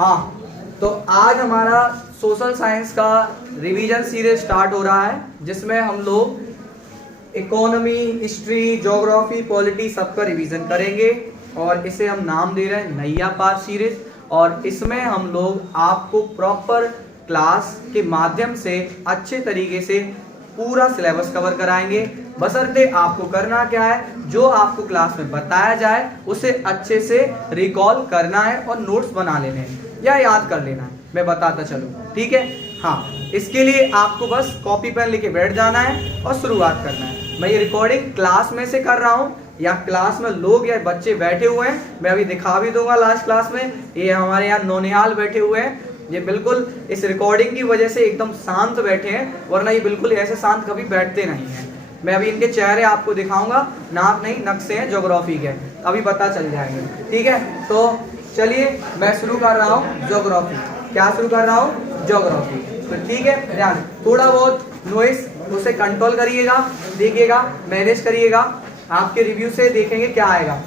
हाँ, तो आज हमारा सोशल साइंस का रिवीजन सीरीज स्टार्ट हो रहा है, जिसमें हम लोग इकोनॉमी, हिस्ट्री, ज्योग्राफी, पॉलिटी सबका रिवीजन करेंगे और इसे हम नाम दे रहे हैं नैया पार सीरीज। और इसमें हम लोग आपको प्रॉपर क्लास के माध्यम से अच्छे तरीके से पूरा सिलेबस कवर कराएंगे। बशर्ते आपको करना क्या है, जो आपको क्लास में बताया जाए उसे अच्छे से रिकॉल करना है और नोट्स बना लेने हैं या याद कर लेना है। मैं बताता चलूँ, ठीक है? हाँ, इसके लिए आपको बस कॉपी पेन लेके बैठ जाना है और शुरुआत करना है। मैं ये रिकॉर्डिंग क्लास में से कर रहा हूँ या क्लास में लोग या बच्चे बैठे हुए हैं, मैं अभी दिखा भी दूंगा लास्ट क्लास में। ये हमारे यहाँ नौनिहाल बैठे हुए हैं, ये बिल्कुल इस रिकॉर्डिंग की वजह से एकदम शांत बैठे हैं, वरना ये बिल्कुल ऐसे शांत कभी बैठते नहीं हैं। मैं अभी इनके चेहरे आपको दिखाऊंगा, नाक नहीं नक्शे हैं ज्योग्राफी के, अभी पता चल जाएंगे, ठीक है? तो चलिए मैं शुरू कर रहा हूँ ज्योग्राफी। क्या शुरू कर रहा हूँ? ज्योग्राफी। तो ठीक है, ध्यान, थोड़ा बहुत नॉइस उसे कंट्रोल करिएगा, देखिएगा, मैनेज करिएगा, आपके रिव्यू से देखेंगे क्या आएगा।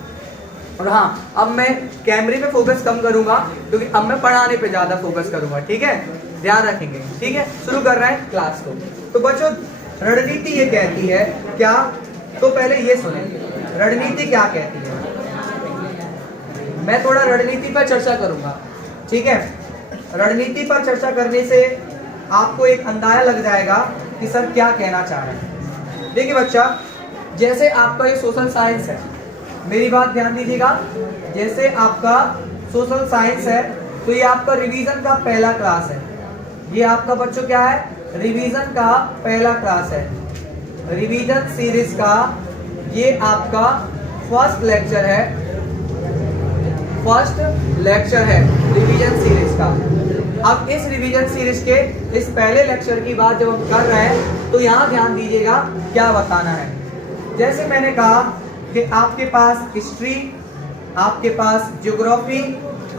और हाँ, अब मैं कैमरे पे फोकस कम करूंगा क्योंकि अब मैं पढ़ाने पे ज्यादा फोकस करूंगा, ठीक है? ध्यान रखेंगे, ठीक है? शुरू कर रहे हैं क्लास को। तो बच्चों, रणनीति ये कहती है क्या, तो पहले ये सुने, रणनीति क्या कहती है। मैं थोड़ा रणनीति पर चर्चा करूंगा, ठीक है? रणनीति पर चर्चा करने से आपको एक अंदाजा लग जाएगा कि सर क्या कहना चाह रहे हैं। देखिए बच्चा, जैसे आपका ये सोशल साइंस है, मेरी बात ध्यान दीजिएगा, जैसे आपका सोशल साइंस है तो ये आपका रिवीजन का पहला क्लास है। ये आपका बच्चों क्या है? रिवीजन का पहला क्लास है। रिवीजन सीरीज का ये आपका फर्स्ट लेक्चर है, फर्स्ट लेक्चर है रिवीजन सीरीज का। अब इस रिवीजन सीरीज के इस पहले लेक्चर की बात जब हम कर रहे हैं तो यहाँ ध्यान दीजिएगा क्या बताना है। जैसे मैंने कहा कि आपके पास हिस्ट्री, आपके पास ज्योग्राफी,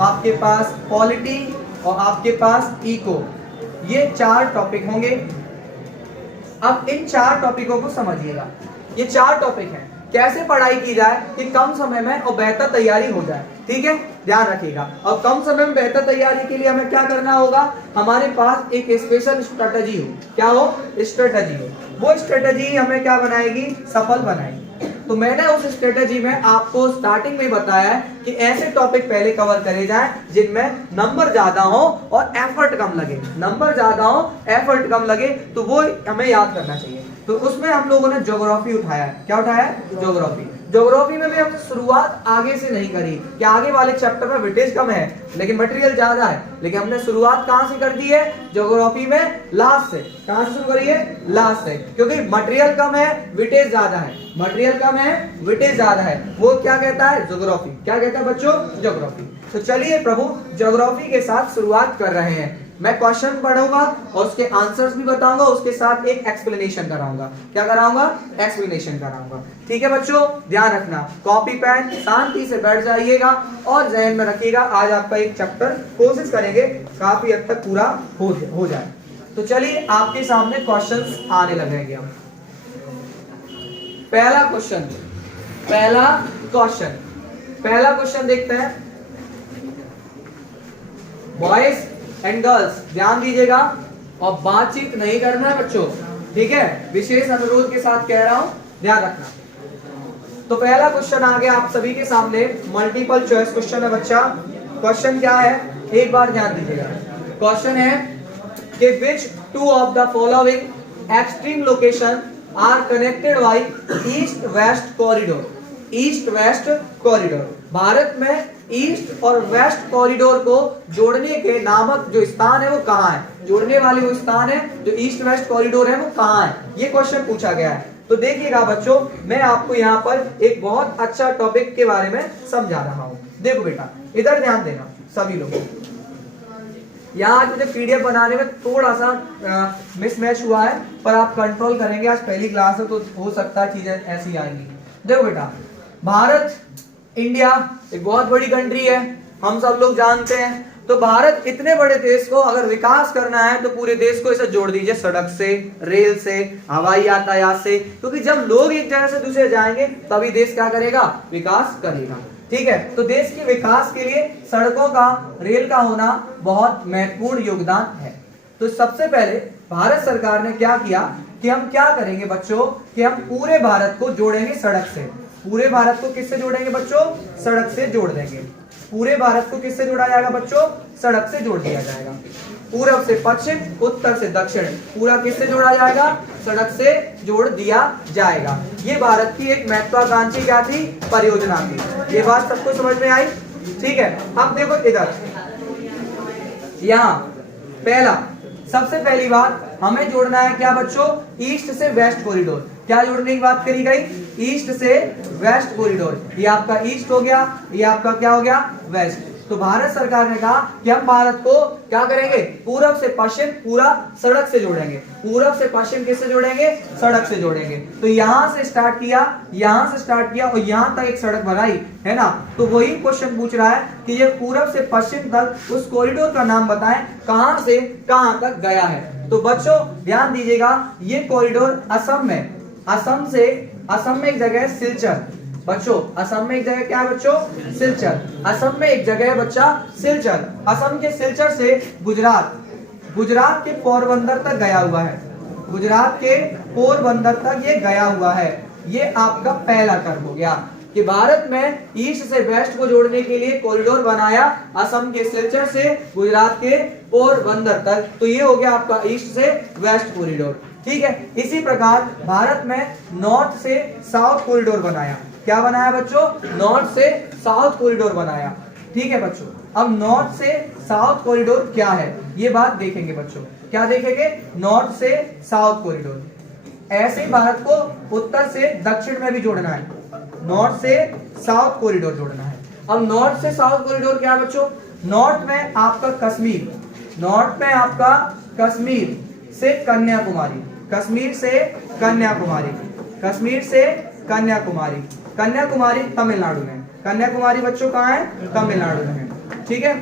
आपके पास पॉलिटी और आपके पास इको, ये 4 टॉपिक होंगे। अब इन 4 टॉपिकों को समझिएगा। ये 4 टॉपिक हैं, कैसे पढ़ाई की जाए कि कम समय में और बेहतर तैयारी हो जाए, ठीक है? ध्यान रखिएगा। और कम समय में बेहतर तैयारी के लिए हमें क्या करना होगा, हमारे पास एक स्पेशल स्ट्रेटजी हो। क्या हो? स्ट्रेटजी हो। वो स्ट्रेटजी हमें क्या बनाएगी? सफल बनाएगी। तो मैंने उस स्ट्रेटजी में आपको स्टार्टिंग में बताया है कि ऐसे टॉपिक पहले कवर करे जाएं जिनमें नंबर ज्यादा हो और एफर्ट कम लगे। नंबर ज्यादा हो, एफर्ट कम लगे, तो वो हमें याद करना चाहिए। तो उसमें हम लोगों ने ज्योग्राफी उठाया। क्या उठाया? ज्योग्राफी। ज्योग्राफी में भी हमने शुरुआत आगे से नहीं करी कि आगे वाले चैप्टर में वेटेज कम है लेकिन मटेरियल ज्यादा है, लेकिन हमने शुरुआत कहां से कर दी है? ज्योग्राफी में लास्ट से। कहां से शुरू करी है? लास्ट से, क्योंकि मटेरियल कम है, वेटेज ज्यादा है। मटेरियल कम है, वेटेज ज्यादा है। वो क्या कहता है? ज्योग्राफी। क्या कहता है बच्चों? ज्योग्राफी। तो चलिए प्रभु, ज्योग्राफी के साथ शुरुआत कर रहे हैं। मैं क्वेश्चन पढ़ूंगा और उसके आंसर्स भी बताऊंगा, उसके साथ एक एक्सप्लेनेशन कराऊंगा। क्या कराऊंगा? एक्सप्लेनेशन कराऊंगा, ठीक है बच्चों? ध्यान रखना, कॉपी पेन शांति से बैठ जाइएगा और ध्यान में रखिएगा। आज आपका एक चैप्टर कोशिश करेंगे काफी हद तक पूरा हो जाए। तो चलिए आपके सामने क्वेश्चंस आने लगेंगे। हम पहला क्वेश्चन देखते हैं। बॉयज एंड गर्ल्स ध्यान दीजिएगा और बातचीत नहीं करना है बच्चों, ठीक है? विशेष अनुरोध के साथ कह रहा हूं, ध्यान रखना। तो पहला क्वेश्चन आ गया आप सभी के सामने, मल्टीपल चॉइस क्वेश्चन है बच्चा। क्वेश्चन क्या है, एक बार ध्यान दीजिएगा। क्वेश्चन है कि which 2 of the following extreme location are connected by east west corridor. East west corridor, Bharat में ईस्ट और वेस्ट कॉरिडोर को जोड़ने के नामक जो स्थान है वो कहाँ है? जोड़ने वाले वो स्थान है जो ईस्ट वेस्ट कॉरिडोर है वो कहाँ है? ये क्वेश्चन पूछा गया है। तो देखिएगा बच्चों, मैं आपको यहाँ पर एक बहुत अच्छा टॉपिक के बारे में समझा रहा हूँ। देखो बेटा, इधर ध्यान देना सभी लोगों। यहाँ आज मुझे पीडीएफ बनाने में थोड़ा सा मिसमैच हुआ है, पर आप कंट्रोल करेंगे। आज पहली क्लास है तो हो सकता है चीजें ऐसी आएंगी। देखो बेटा, भारत, इंडिया एक बहुत बड़ी कंट्री है, हम सब लोग जानते हैं। तो भारत इतने बड़े देश को अगर विकास करना है तो पूरे देश को इसे जोड़ दीजिए सड़क से, रेल से, हवाई यातायात से, क्योंकि जब लोग एक जगह से दूसरे जाएंगे तभी देश क्या करेगा? विकास करेगा, ठीक है, तो देश के विकास के लिए सड़कों का, रेल का होना बहुत महत्वपूर्ण योगदान है। तो सबसे पहले भारत सरकार ने क्या किया कि हम क्या करेंगे बच्चों कि हम पूरे भारत को जोड़ेंगे सड़क से। पूरे भारत को किससे जोड़ेंगे बच्चों? सड़क से जोड़ देंगे। पूरे भारत को किससे जोड़ा जाएगा बच्चों? सड़क से जोड़ दिया जाएगा। पूरब से पश्चिम, उत्तर से दक्षिण, पूरा किससे जोड़ा जाएगा? सड़क से जोड़ दिया जाएगा। ये भारत की एक महत्वाकांक्षी क्या थी? परियोजना थी। ये बात सबको समझ में आई? ठीक है, अब देखो इधर, यहाँ पहला, सबसे पहली बात हमें जोड़ना है क्या बच्चों? ईस्ट से वेस्ट कॉरिडोर। क्या जोड़ने की बात करी गई? ईस्ट से वेस्ट कॉरिडोर। ये आपका ईस्ट हो गया, ये आपका क्या हो गया? वेस्ट। तो भारत सरकार ने कहा कि हम भारत को क्या करेंगे? पूरब से पश्चिम पूरा सड़क से जोड़ेंगे। पूरब से पश्चिम किससे जोड़ेंगे? सड़क से जोड़ेंगे। तो यहां से स्टार्ट किया, यहां से स्टार्ट किया और यहां तक एक सड़क बनाई है ना। तो वही क्वेश्चन पूछ रहा है कि ये पूरब से पश्चिम तक उस कॉरिडोर का नाम बताएं, कहां से कहां तक गया है। तो बच्चों ध्यान दीजिएगा, ये कॉरिडोर असम में, असम में एक जगह है सिलचर। बच्चों असम में एक जगह क्या है बच्चों? सिलचर। असम में एक जगह है बच्चा सिलचर। असम के सिलचर से गुजरात के पोरबंदर तक गया हुआ है। गुजरात के पोरबंदर तक ये गया हुआ है। ये आपका पहला टर्म हो गया कि भारत में ईस्ट से वेस्ट को जोड़ने के लिए कॉरिडोर बनाया असम के सिलचर से गुजरात के पोरबंदर तक। तो ये हो गया आपका ईस्ट से वेस्ट कॉरिडोर। ठीक है, इसी प्रकार भारत में नॉर्थ से साउथ कॉरिडोर बनाया। क्या बनाया बच्चों? नॉर्थ से साउथ कॉरिडोर बनाया। ठीक है बच्चों, अब नॉर्थ से साउथ कॉरिडोर क्या है ये बात देखेंगे बच्चों। क्या देखेंगे? नॉर्थ से साउथ कॉरिडोर। ऐसे ही भारत को उत्तर से दक्षिण में भी जोड़ना है। नॉर्थ से साउथ कॉरिडोर जोड़ना है। अब नॉर्थ से साउथ कॉरिडोर क्या है बच्चों? नॉर्थ में आपका कश्मीर, नॉर्थ में आपका कश्मीर से कन्याकुमारी, कश्मीर से कन्याकुमारी, कश्मीर से कन्याकुमारी। कन्याकुमारी तमिलनाडु में। कन्याकुमारी बच्चों कहाँ है? तमिलनाडु में है। ठीक है,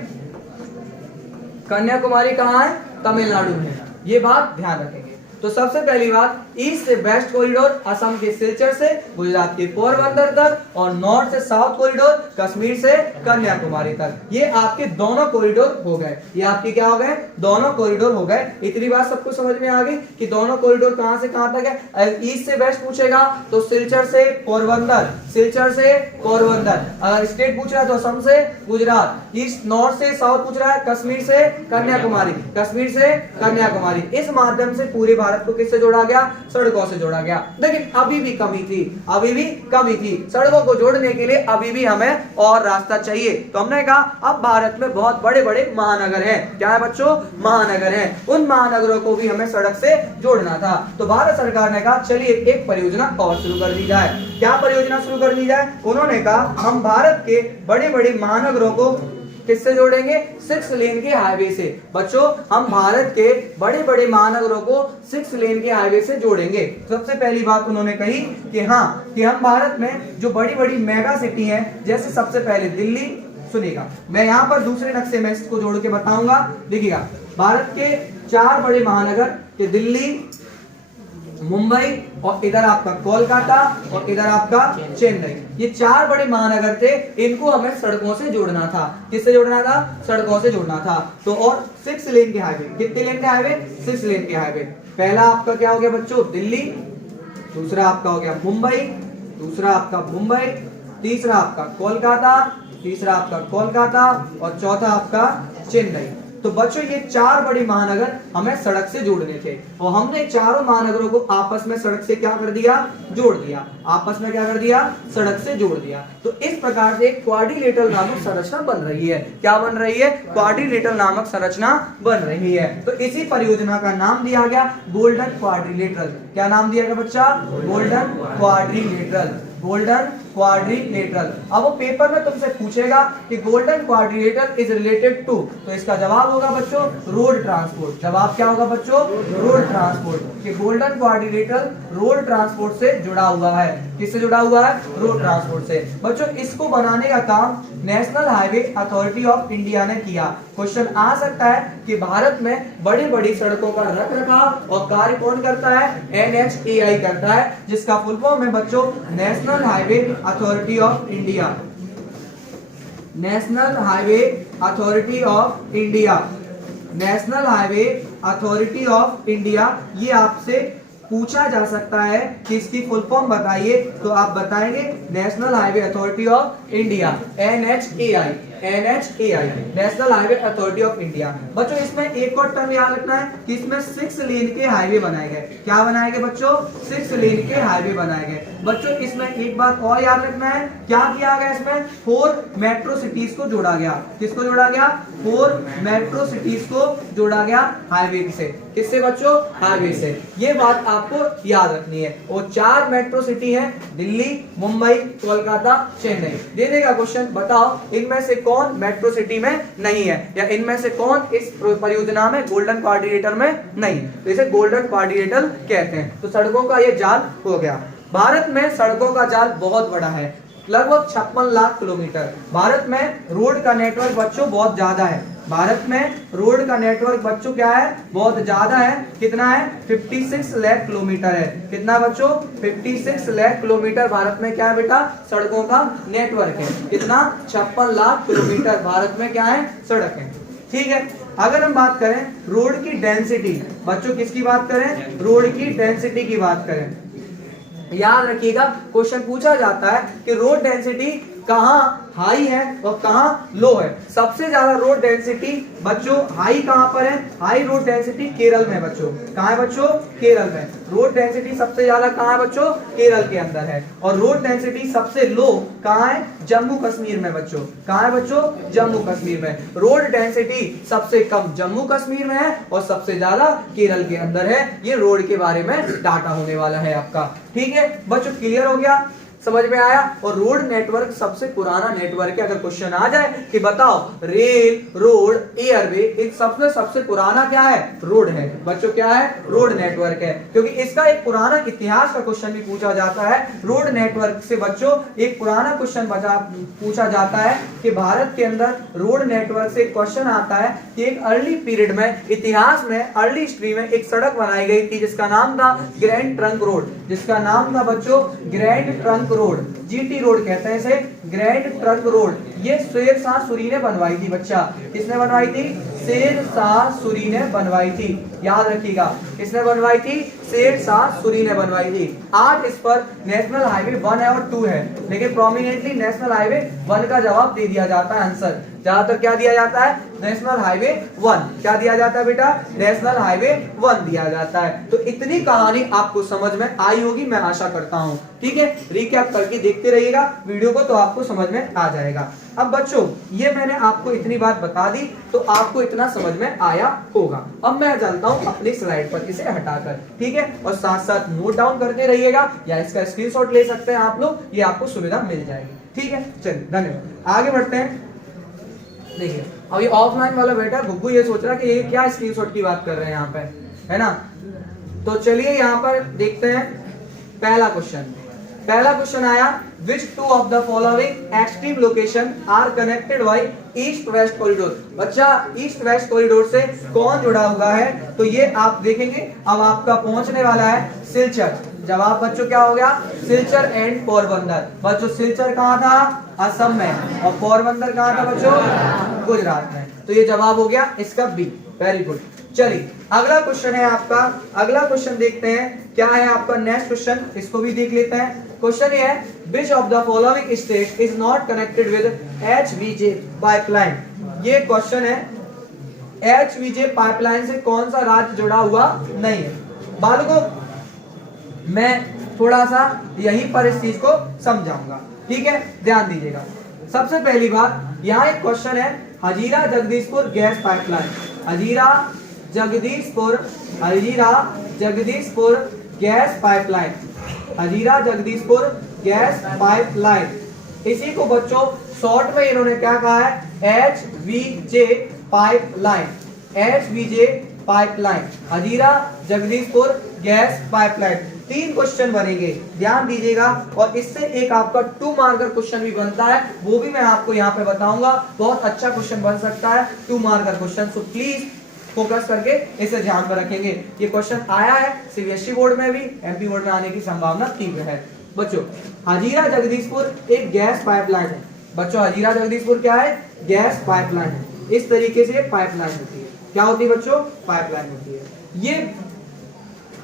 कन्याकुमारी कहाँ है? तमिलनाडु में। ये बात ध्यान रखेंगे। तो सबसे पहली बात, ईस्ट से वेस्ट कॉरिडोर असम के सिलचर से गुजरात के पोरबंदर तक, और नॉर्थ से साउथ कॉरिडोर कश्मीर से कन्याकुमारी तक। ये आपके दोनों कॉरिडोर हो गए। ये आपके क्या हो गए? दोनों कॉरिडोर हो गए। इतनी बात सबको समझ में आ गई कि दोनों कॉरिडोर कहां से कहां तक है। ईस्ट से वेस्ट पूछेगा तो सिलचर से पोरबंदर, सिलचर से पोरबंदर। अगर स्टेट पूछ रहा है तो असम से गुजरात। ईस्ट नॉर्थ से साउथ पूछ रहा है, कश्मीर से कन्याकुमारी, कश्मीर से कन्याकुमारी। इस माध्यम से पूरे भारत को किससे जोड़ा गया? सड़कों से जोड़ा गया। लेकिन अभी भी कमी थी, अभी भी कमी थी। सड़कों को जोड़ने के लिए अभी भी हमें और रास्ता चाहिए। तो हमने कहा अब भारत में बहुत बड़े बड़े महानगर हैं। क्या है बच्चों? महानगर हैं। उन महानगरों को भी हमें सड़क से जोड़ना था। तो भारत सरकार ने कहा चलिए एक परियोजना और शुरू कर दी जाए। क्या परियोजना शुरू कर दी जाए? उन्होंने कहा हम भारत के बड़े बड़े महानगरों को किससे जोड़ेंगे? 6 लेन के हाईवे से। बच्चों हम भारत के बड़े बड़े महानगरों को 6 लेन के हाईवे से जोड़ेंगे। सबसे पहली बात उन्होंने कही कि हाँ, कि हम भारत में जो बड़ी बड़ी मेगा सिटी हैं, जैसे सबसे पहले दिल्ली, सुनिएगा मैं यहाँ पर दूसरे नक्शे में इसको जोड़ के बताऊंगा। देखिएगा, भारत के 4 बड़े महानगर के दिल्ली, मुंबई और इधर आपका कोलकाता और इधर आपका चेन्नई, ये 4 बड़े महानगर थे। इनको हमें सड़कों से जोड़ना था। किससे जोड़ना था? सड़कों से जोड़ना था। तो और 6 लेन के हाईवे। कितने लेन के हाईवे? 6 लेन के हाईवे। पहला आपका क्या हो गया बच्चों? दिल्ली, दूसरा आपका हो गया मुंबई, दूसरा आपका मुंबई, तीसरा आपका कोलकाता, तीसरा आपका कोलकाता और चौथा आपका चेन्नई। तो बच्चों ये 4 बड़े महानगर हमें सड़क से जोड़ने थे और हमने चारों महानगरों को आपस में सड़क से क्या कर दिया? जोड़ दिया। आपस में क्या कर दिया? सड़क से जोड़ दिया। तो इस प्रकार से एक क्वाड्रिलेटरल नामक संरचना बन रही है। क्या बन रही है? क्वाड्रिलेटरल नामक संरचना बन रही है। तो इसी परियोजना का नाम दिया गया गोल्डन क्वाड्रिलेटरल। क्या नाम दिया गया बच्चा? Golden quadrilateral. Golden quadrilateral. अब वो पेपर में तुमसे पूछेगा कि golden quadrilateral is related to, तो इसका जवाब होगा बच्चों रोड ट्रांसपोर्ट। जवाब क्या होगा बच्चों? Road transport. कि गोल्डन क्वाड्रिलेटरल रोड ट्रांसपोर्ट से जुड़ा हुआ है। किससे जुड़ा हुआ है? रोड ट्रांसपोर्ट से। बच्चों इसको बनाने का काम national highway authority of India ने किया। क्वेश्चन आ सकता है कि भारत में बड़ी बड़ी सड़कों का रखरखाव और कार्य कौन करता है? NHAI करता है, जिसका फुल फॉर्म है बच्चों national highway authority of India. National highway authority of India, national highway authority of India, ये आपसे पूछा जा सकता है कि इसकी फुल फॉर्म बताइए, तो आप बताएंगे national highway authority of India, NHAI, NHAI, national highway authority of India. बच्चों इसमें एक और टर्म याद रखना है कि इसमें 6 लेन के हाईवे बनाए गए। क्या बनाए गए बच्चों? 6 लेन के हाईवे बनाए गए। बच्चों इसमें एक बात और याद रखना है, क्या किया गया इसमें? 4 मेट्रो सिटीज को जोड़ा गया। किसको जोड़ा गया? 4 मेट्रो सिटीज को जोड़ा गया हाईवे से। किससे बच्चों? हाईवे से। ये बात आपको याद रखनी है। और 4 मेट्रो सिटी है, दिल्ली, मुंबई, कोलकाता, चेन्नई। दे देगा क्वेश्चन, बताओ इनमें से कौन मेट्रो सिटी में नहीं है, या इनमें से कौन इस परियोजना में गोल्डन क्वाड्रिलेटरल में नहीं। तो इसे गोल्डन क्वाड्रिलेटरल कहते हैं। तो सड़कों का ये जाल हो गया। भारत में सड़कों का जाल बहुत बड़ा है, लगभग 56 लाख किलोमीटर। भारत में रोड का नेटवर्क बच्चों बहुत ज्यादा है। भारत में रोड का नेटवर्क बच्चों क्या है? बहुत ज्यादा है। कितना है? 56 लाख किलोमीटर है। कितना बच्चों? 56 लाख किलोमीटर भारत में क्या है बेटा? सड़कों का नेटवर्क है। कितना? 56 लाख किलोमीटर भारत में क्या है? सड़क है। ठीक है। अगर हम बात करें रोड की डेंसिटी, बच्चों किसकी बात करें? रोड की डेंसिटी की बात करें। याद रखिएगा क्वेश्चन पूछा जाता है कि रोड डेंसिटी कहाँ हाई है और कहाँ लो है। सबसे ज्यादा रोड डेंसिटी बच्चों हाई कहाँ पर है? हाई रोड डेंसिटी केरल में बच्चों। कहाँ है बच्चों? केरल में। रोड डेंसिटी सबसे ज्यादा कहाँ है बच्चों? केरल के अंदर है। और रोड डेंसिटी सबसे लो कहाँ है? जम्मू कश्मीर में बच्चों। कहाँ है बच्चों? जम्मू कश्मीर में। रोड डेंसिटी सबसे कम जम्मू कश्मीर में है और सबसे ज्यादा केरल के अंदर है। ये रोड के बारे में डाटा होने वाला है आपका। ठीक है बच्चों, क्लियर हो गया? समझ में आया? और रोड नेटवर्क सबसे पुराना नेटवर्क है। अगर क्वेश्चन आ जाए कि बताओ रेल, रोड, एयरवे, इन सबसे सबसे पुराना क्या है? रोड है बच्चों। क्या है? रोड नेटवर्क है। क्योंकि इसका एक पुराना इतिहास का क्वेश्चन भी पूछा जाता है। रोड नेटवर्क से बच्चों एक पुराना क्वेश्चन पूछा जाता है कि भारत के अंदर रोड नेटवर्क से एक क्वेश्चन आता है कि एक अर्ली पीरियड में, इतिहास में, अर्ली हिस्ट्री में एक सड़क बनाई गई थी जिसका नाम था ग्रैंड ट्रंक रोड। जिसका नाम था बच्चों grand trunk road, GT road कहते हैं इसे, ग्रैंड ट्रंक रोड। ये शेरशाह सूरी ने बनवाई थी बच्चा। किसने बनवाई थी? शेरशाह सूरी ने बनवाई थी। याद रखिएगा, किसने बनवाई थी? शेरशाह सूरी ने बनवाई थी। आज इस पर नेशनल हाईवे 1 है और 2 है, लेकिन प्रोमिनेंटली नेशनल हाईवे 1 का जवाब दे दिया जाता है आंसर। ज्यादातर क्या दिया जाता है? National highway 1। क्या दिया जाता है बेटा? नेशनल हाईवे 1 दिया जाता है। तो इतनी कहानी आपको समझ में आई होगी, मैं आशा करता हूं। ठीक है, रिकैप करके देखते रहिएगा वीडियो को, तो आपको समझ में आ जाएगा। अब बच्चों ये मैंने आपको इतनी बात बता दी, तो आपको इतना समझ में आया होगा। अब मैं चलता हूं अपनी स्लाइड पर इसे हटाकर। ठीक है, और साथ साथ नोट डाउन करते रहिएगा, या इसका स्क्रीनशॉट ले सकते हैं आप लोग, ये आपको सुविधा मिल जाएगी। ठीक है, चलिए धन्यवाद। आगे बढ़ते हैं। देखिए अब ये ऑफलाइन वाला बेटा गुग्गू ये सोच रहा कि ये क्या स्क्रीनशॉट की बात कर रहे हैं यहाँ पे, है ना? तो चलिए यहाँ पर देखते हैं पहला क्वेश्चन। पहला क्वेश्चन आया, which two of the following extreme location are connected by east west corridor. बच्चा ईस्ट वेस्ट कॉरिडोर से कौन जुड़ा हुआ है? तो ये आप देखेंगे। अब आपका पहुंचने वाला है सिलचर। जवाब बच्चों क्या हो गया? सिलचर एंड पोरबंदर। बच्चों सिलचर कहाँ था? असम में। और पोरबंदर कहाँ था बच्चों? गुजरात में। तो ये जवाब हो गया इसका बी। Very good. चलिए अगला क्वेश्चन है आपका। अगला क्वेश्चन देखते हैं क्या है आपका नेक्स्ट क्वेश्चन, इसको भी देख लेते हैं। क्वेश्चन ये है, which of the following state is not connected with HVJ pipeline. ये क्वेश्चन है, HVJ पाइपलाइन से कौन सा राज्य जुड़ा हुआ नहीं है। बालकों मैं थोड़ा सा यहीं पर इस चीज को समझाऊंगा। ठीक है, ध्यान दीजिएगा। सबसे पहली बात, यहाँ एक क्वेश्चन है, Hazira Jagdishpur gas pipeline. Hazira Jagdishpur gas pipeline. Hazira Jagdishpur gas pipeline, इसी को बच्चों शॉर्ट में इन्होंने क्या कहा है? HVJ pipeline. HVJ pipeline, Hazira Jagdishpur gas pipeline. 3 question बनेंगे, ध्यान दीजिएगा। और इससे एक आपका 2 मार्कर क्वेश्चन भी बनता है, वो भी मैं आपको यहाँ पे बताऊंगा। बहुत अच्छा क्वेश्चन बन सकता है 2 marker question. So please focus करके इसे ध्यान में रखेंगे। ये क्वेश्चन आया है CBSE बोर्ड में भी, MP बोर्ड में आने की संभावना तीव्र है। बच्चों हजीरा जगदीशपुर एक गैस पाइपलाइन है। बच्चों हजीरा जगदीशपुर क्या है, गैस पाइपलाइन है। इस तरीके से पाइपलाइन होती है। क्या होती है बच्चों, पाइपलाइन होती है। ये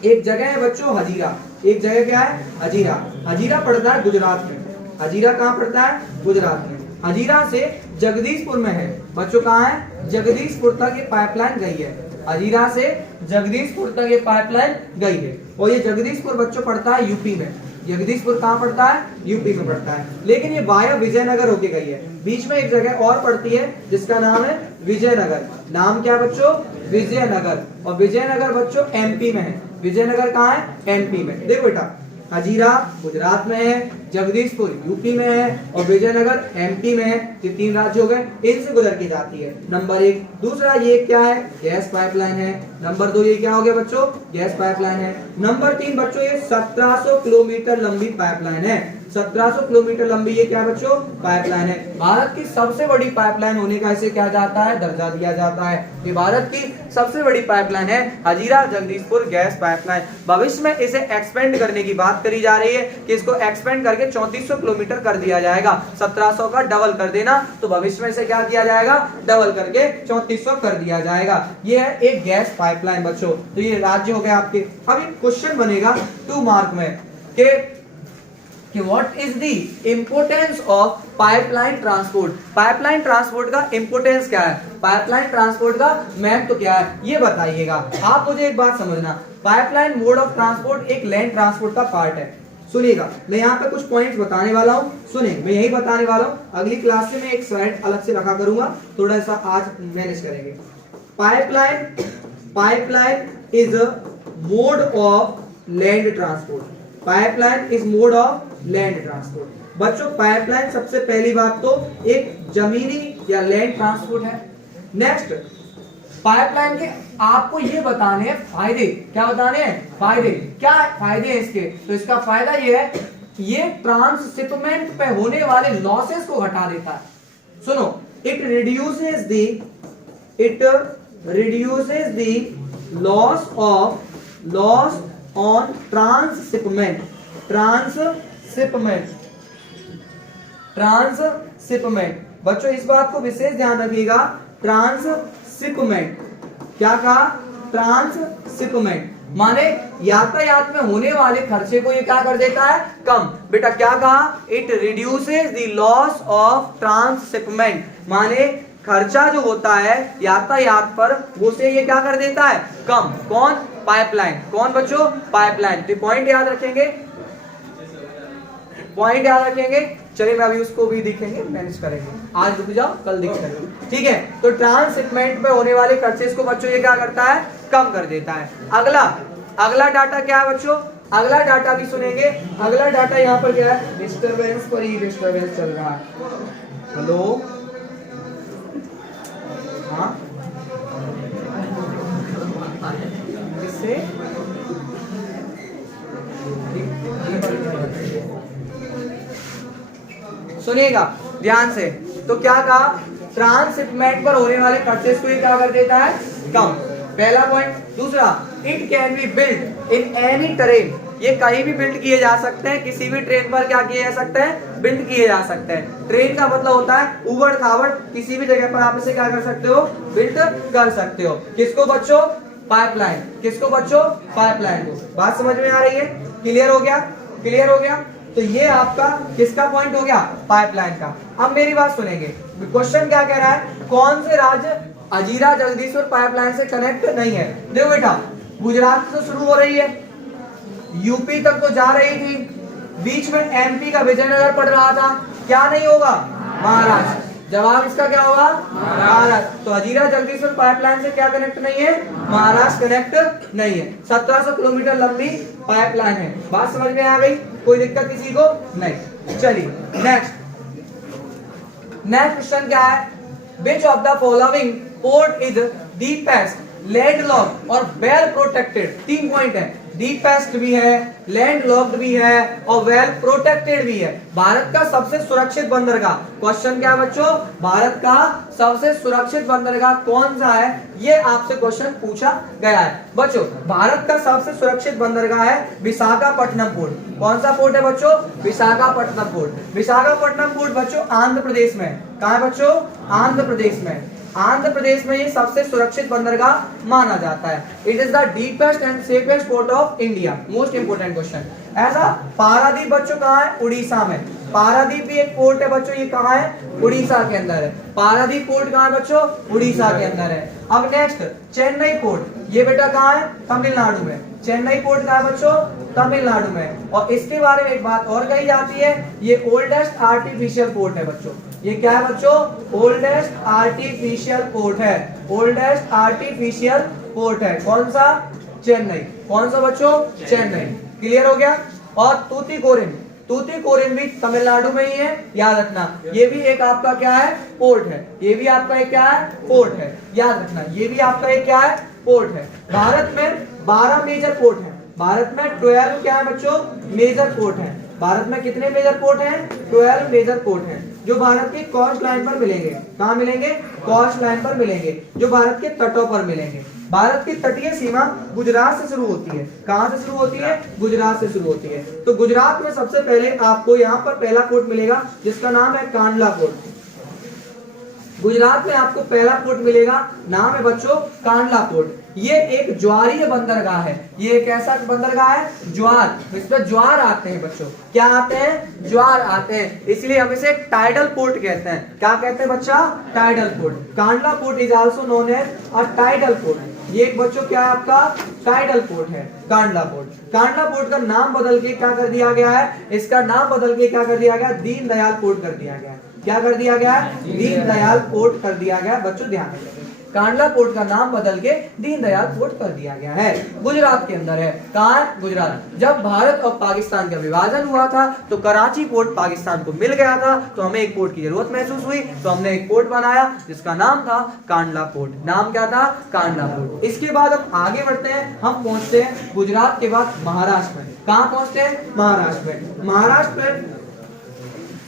एक जगह है बच्चों हजीरा, एक जगह क्या है, हजीरा। हजीरा पड़ता है गुजरात में। हजीरा कहाँ पड़ता है, गुजरात में। हजीरा से जगदीशपुर में है बच्चों, कहाँ है, जगदीशपुर तक ये पाइपलाइन गई है। हजीरा से जगदीशपुर तक ये पाइपलाइन गई है। और ये जगदीशपुर बच्चों पड़ता है यूपी में। जगदीशपुर कहाँ पड़ता है, यूपी में पड़ता है। लेकिन ये वाया विजयनगर होके गई है। बीच में एक जगह और पड़ती है जिसका नाम है विजयनगर। नाम क्या है बच्चों, विजयनगर। और विजयनगर बच्चों एमपी में है। विजयनगर कहाँ है, एमपी में। देखो बेटा, हजीरा गुजरात में है, जगदीशपुर यूपी में है और विजयनगर एमपी में है। ये 3 राज्य हो गए, इनसे गुजर के जाती है। नंबर 1। दूसरा ये क्या है, गैस पाइपलाइन है। नंबर 2 ये क्या हो गया बच्चों, गैस पाइपलाइन है। नंबर 3 बच्चों ये 1700 किलोमीटर लंबी पाइपलाइन है। 1700 किलोमीटर लंबी ये क्या बच्चों, पाइपलाइन है। भारत की सबसे बड़ी पाइपलाइन होने का इसे क्या जाता है, दर्जा दिया जाता है। ये भारत की सबसे बड़ी पाइपलाइन है हजीरा जगदीशपुर गैस पाइपलाइन। भविष्य में इसे एक्सपेंड करने की बात करी जा रही है कि इसको एक्सपेंड करके 3400 किलोमीटर कर दिया जाएगा। 1700 का डबल कर देना, तो भविष्य में इसे क्या किया जाएगा, डबल करके 3400 कर दिया जाएगा। ये है एक गैस पाइपलाइन बच्चों। तो ये राज्य हो गए आपके। अब एक क्वेश्चन बनेगा 2 मार्क में कि what is the importance of pipeline transport. Pipeline transport का इंपोर्टेंस क्या है, पाइपलाइन ट्रांसपोर्ट का महत्व क्या है, ये बताइएगा। आप मुझे एक बात समझना, पाइपलाइन मोड ऑफ ट्रांसपोर्ट एक लैंड ट्रांसपोर्ट का पार्ट है। सुनिएगा, मैं यहाँ पे कुछ पॉइंट्स बताने वाला हूँ। सुनिए, मैं यही बताने वाला हूँ। अगली क्लास में मैं एक स्लाइड अलग से रखा करूंगा, थोड़ा सा आज मैनेज करेंगे। Pipeline is a mode of land transport. Pipeline is mode of land transport. बच्चों पाइपलाइन सबसे पहली बात तो एक जमीनी या लैंड ट्रांसपोर्ट है। नेक्स्ट, पाइपलाइन के आपको ये बताने हैं फायदे। क्या बताने हैं, फायदे। क्या फायदे हैं इसके, तो इसका फायदा ये है, ये ट्रांसशिपमेंट पे होने वाले लॉसेस को घटा देता है। सुनो, it reduces the loss on transshipment. बच्चों इस बात को विशेष ध्यान रखिएगा। ट्रांसशिपमेंट, क्या कहा, ट्रांसशिपमेंट माने यातायात में होने वाले खर्चे को ये क्या कर देता है, कम। बेटा क्या कहा, it reduces the loss of transshipment, माने खर्चा जो होता है यातायात पर उसे ये क्या कर देता है, कम। कौन, पाइपलाइन। कौन बच्चों, पाइपलाइन। तो पॉइंट याद रखेंगे, पॉइंट याद रखेंगे। चलिए मैं अभी उसको भी दिखेंगे, मैनेज करेंगे। आज रुक जाओ, कल दिखेंगे, ठीक है। तो ट्रांसशिपमेंट पे होने वाले खर्चे को बच्चों ये क्या करता है, कम कर देता है। अगला डाटा क्या है बच्चों, अगला डाटा भी सुनेंगे। अगला डाटा यहाँ पर क्या है, डिस्टरबेंस पर ही डिस्टरबेंस चल रहा है। हेलो, हाँ किससे, सुनिएगा ध्यान से। तो क्या कहा, ट्रांसशिपमेंट पर होने वाले खर्चे को ये क्या कर देता है, कम। पहला पॉइंट। दूसरा, it can be build in any train, ये कहीं भी बिल्ड किए जा सकते हैं। किसी भी ट्रेन पर क्या किए जा सकते हैं, बिल्ड किए जा सकते हैं। ट्रेन का मतलब होता है उबड़ खाबड़, किसी भी जगह पर आप इसे क्या कर सकते हो, बिल्ड कर सकते हो। किसको बच्चों, पाइपलाइन। किसको बच्चों, पाइपलाइन को। बात समझ में आ रही है, क्लियर हो गया, क्लियर हो गया। तो ये आपका किसका पॉइंट हो गया, पाइपलाइन का। अब मेरी बात सुनेंगे, क्वेश्चन क्या कह रहा है, कौन से राज्य हजीरा जगदीशपुर पाइपलाइन से कनेक्ट नहीं है। देखो बेटा, गुजरात से तो शुरू हो रही है, यूपी तक तो जा रही थी, बीच में एमपी का विजयनगर पड़ रहा था, क्या नहीं होगा, महाराष्ट्र। जवाब इसका क्या होगा, महाराष्ट्र। तो हजीरा जगदीशपुर पाइपलाइन से क्या कनेक्ट नहीं है, महाराष्ट्र कनेक्ट नहीं है। 1700 किलोमीटर लंबी पाइपलाइन है। बात समझ में आ गई, कोई दिक्कत किसी को नहीं। चलिए नेक्स्ट क्वेश्चन क्या है, which of the following port is deepest, landlocked और वेल प्रोटेक्टेड। 3 पॉइंट है, डीपेस्ट भी है, लैंड लॉक्ड भी है और वेल प्रोटेक्टेड भी है। भारत का सबसे सुरक्षित बंदरगाह, क्वेश्चन क्या है बच्चों, भारत का सबसे सुरक्षित बंदरगाह कौन सा है, ये आपसे क्वेश्चन पूछा गया है बच्चों। भारत का सबसे सुरक्षित बंदरगाह है विशाखापट्टनम पोर्ट। कौन सा पोर्ट है बच्चों, विशाखापट्टनम पोर्ट। विशाखापट्टनम पोर्ट बच्चों आंध्र प्रदेश में, कहां है बच्चों, आंध्र प्रदेश में। आंध्र प्रदेश में ये सबसे सुरक्षित बंदरगाह माना जाता है। It is the deepest and safest port of India. Most important question. ऐसा पारादीप बच्चों कहाँ है, उड़ीसा में। पारादीप भी एक पोर्ट है बच्चों, ये कहाँ है, उड़ीसा के अंदर है। पारादीप पोर्ट कहाँ है बच्चों, उड़ीसा के अंदर है। अब नेक्स्ट चेन्नई पोर्ट, ये बेटा कहाँ है, तमिलनाडु में। चेन्नई पोर्ट कहाँ है बच्चों, तमिलनाडु में। और इसके बारे में एक बात और कही जाती है, ये ओल्डेस्ट आर्टिफिशियल पोर्ट है बच्चों। ये क्या है बच्चों, ओल्डेस्ट आर्टिफिशियल पोर्ट है। ओल्डेस्ट आर्टिफिशियल पोर्ट है कौन सा, चेन्नई। कौन सा बच्चों, चेन्नई। क्लियर हो गया। और तूतीकोरिन, तूतीकोरिन भी तमिलनाडु में ही है, याद रखना। ये भी एक आपका क्या है, पोर्ट है। ये भी आपका एक क्या है, पोर्ट है, याद रखना। ये भी आपका एक क्या है, पोर्ट है। भारत में 12 मेजर पोर्ट है। भारत में 12 क्या है बच्चों, मेजर पोर्ट है। भारत में कितने मेजर पोर्ट हैं, 12 मेजर पोर्ट हैं, जो भारत की कोस्ट लाइन पर मिलेंगे। कहाँ मिलेंगे, कोस्ट लाइन पर मिलेंगे, जो भारत के तटों पर मिलेंगे। भारत की तटीय सीमा गुजरात से शुरू होती है। कहां से शुरू होती है, गुजरात से शुरू होती है। तो गुजरात में सबसे पहले आपको यहाँ पर पहला पोर्ट मिलेगा जिसका नाम है कांडला पोर्ट। गुजरात में आपको पहला पोर्ट मिलेगा, नाम है बच्चों कांडला पोर्ट। ये एक ज्वारीय बंदरगाह है। ये एक ऐसा बंदरगाह है, ज्वार, इसमें ज्वार आते हैं बच्चों। क्या आते हैं, ज्वार आते हैं, इसलिए हम इसे टाइडल पोर्ट कहते हैं। क्या कहते हैं बच्चा, tidal port. Kandla port is also known as a tidal port. ये एक बच्चों क्या है आपका, टाइडल पोर्ट है, कांडला पोर्ट। कांडला पोर्ट का नाम बदल के क्या कर दिया गया है, इसका नाम बदल के क्या कर दिया गया, दीनदयाल पोर्ट कर दिया गया है। क्या कर दिया गया, दीनदयाल पोर्ट कर दिया गया बच्चों, ध्यान रखिए। कांडला पोर्ट का नाम बदल के दीनदयाल पोर्ट कर दिया गया है। गुजरात के अंदर है, कहां, गुजरात। जब भारत और पाकिस्तान का विभाजन हुआ था तो कराची पोर्ट पाकिस्तान को मिल गया था, तो हमें एक पोर्ट की जरूरत महसूस हुई, तो हमने एक पोर्ट बनाया जिसका नाम था कांडला पोर्ट। नाम क्या था, कांडला पोर्ट। इसके बाद हम आगे बढ़ते हैं, हम पहुंचते हैं गुजरात के बाद महाराष्ट्र में। कहां पहुंचते हैं, महाराष्ट्र में। महाराष्ट्र में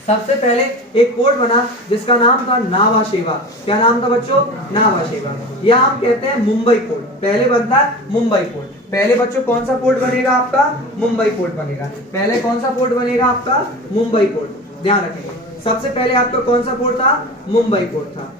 सबसे पहले एक पोर्ट बना जिसका नाम था नावा शेवा। क्या नाम था बच्चों, नावा शेवा। या हम कहते हैं मुंबई पोर्ट। पहले बनता है मुंबई पोर्ट। पहले बच्चों कौन सा पोर्ट बनेगा आपका, मुंबई पोर्ट बनेगा। पहले कौन सा पोर्ट बनेगा आपका, मुंबई पोर्ट। ध्यान रखेंगे, सबसे पहले आपका कौन सा पोर्ट था, मुंबई पोर्ट था।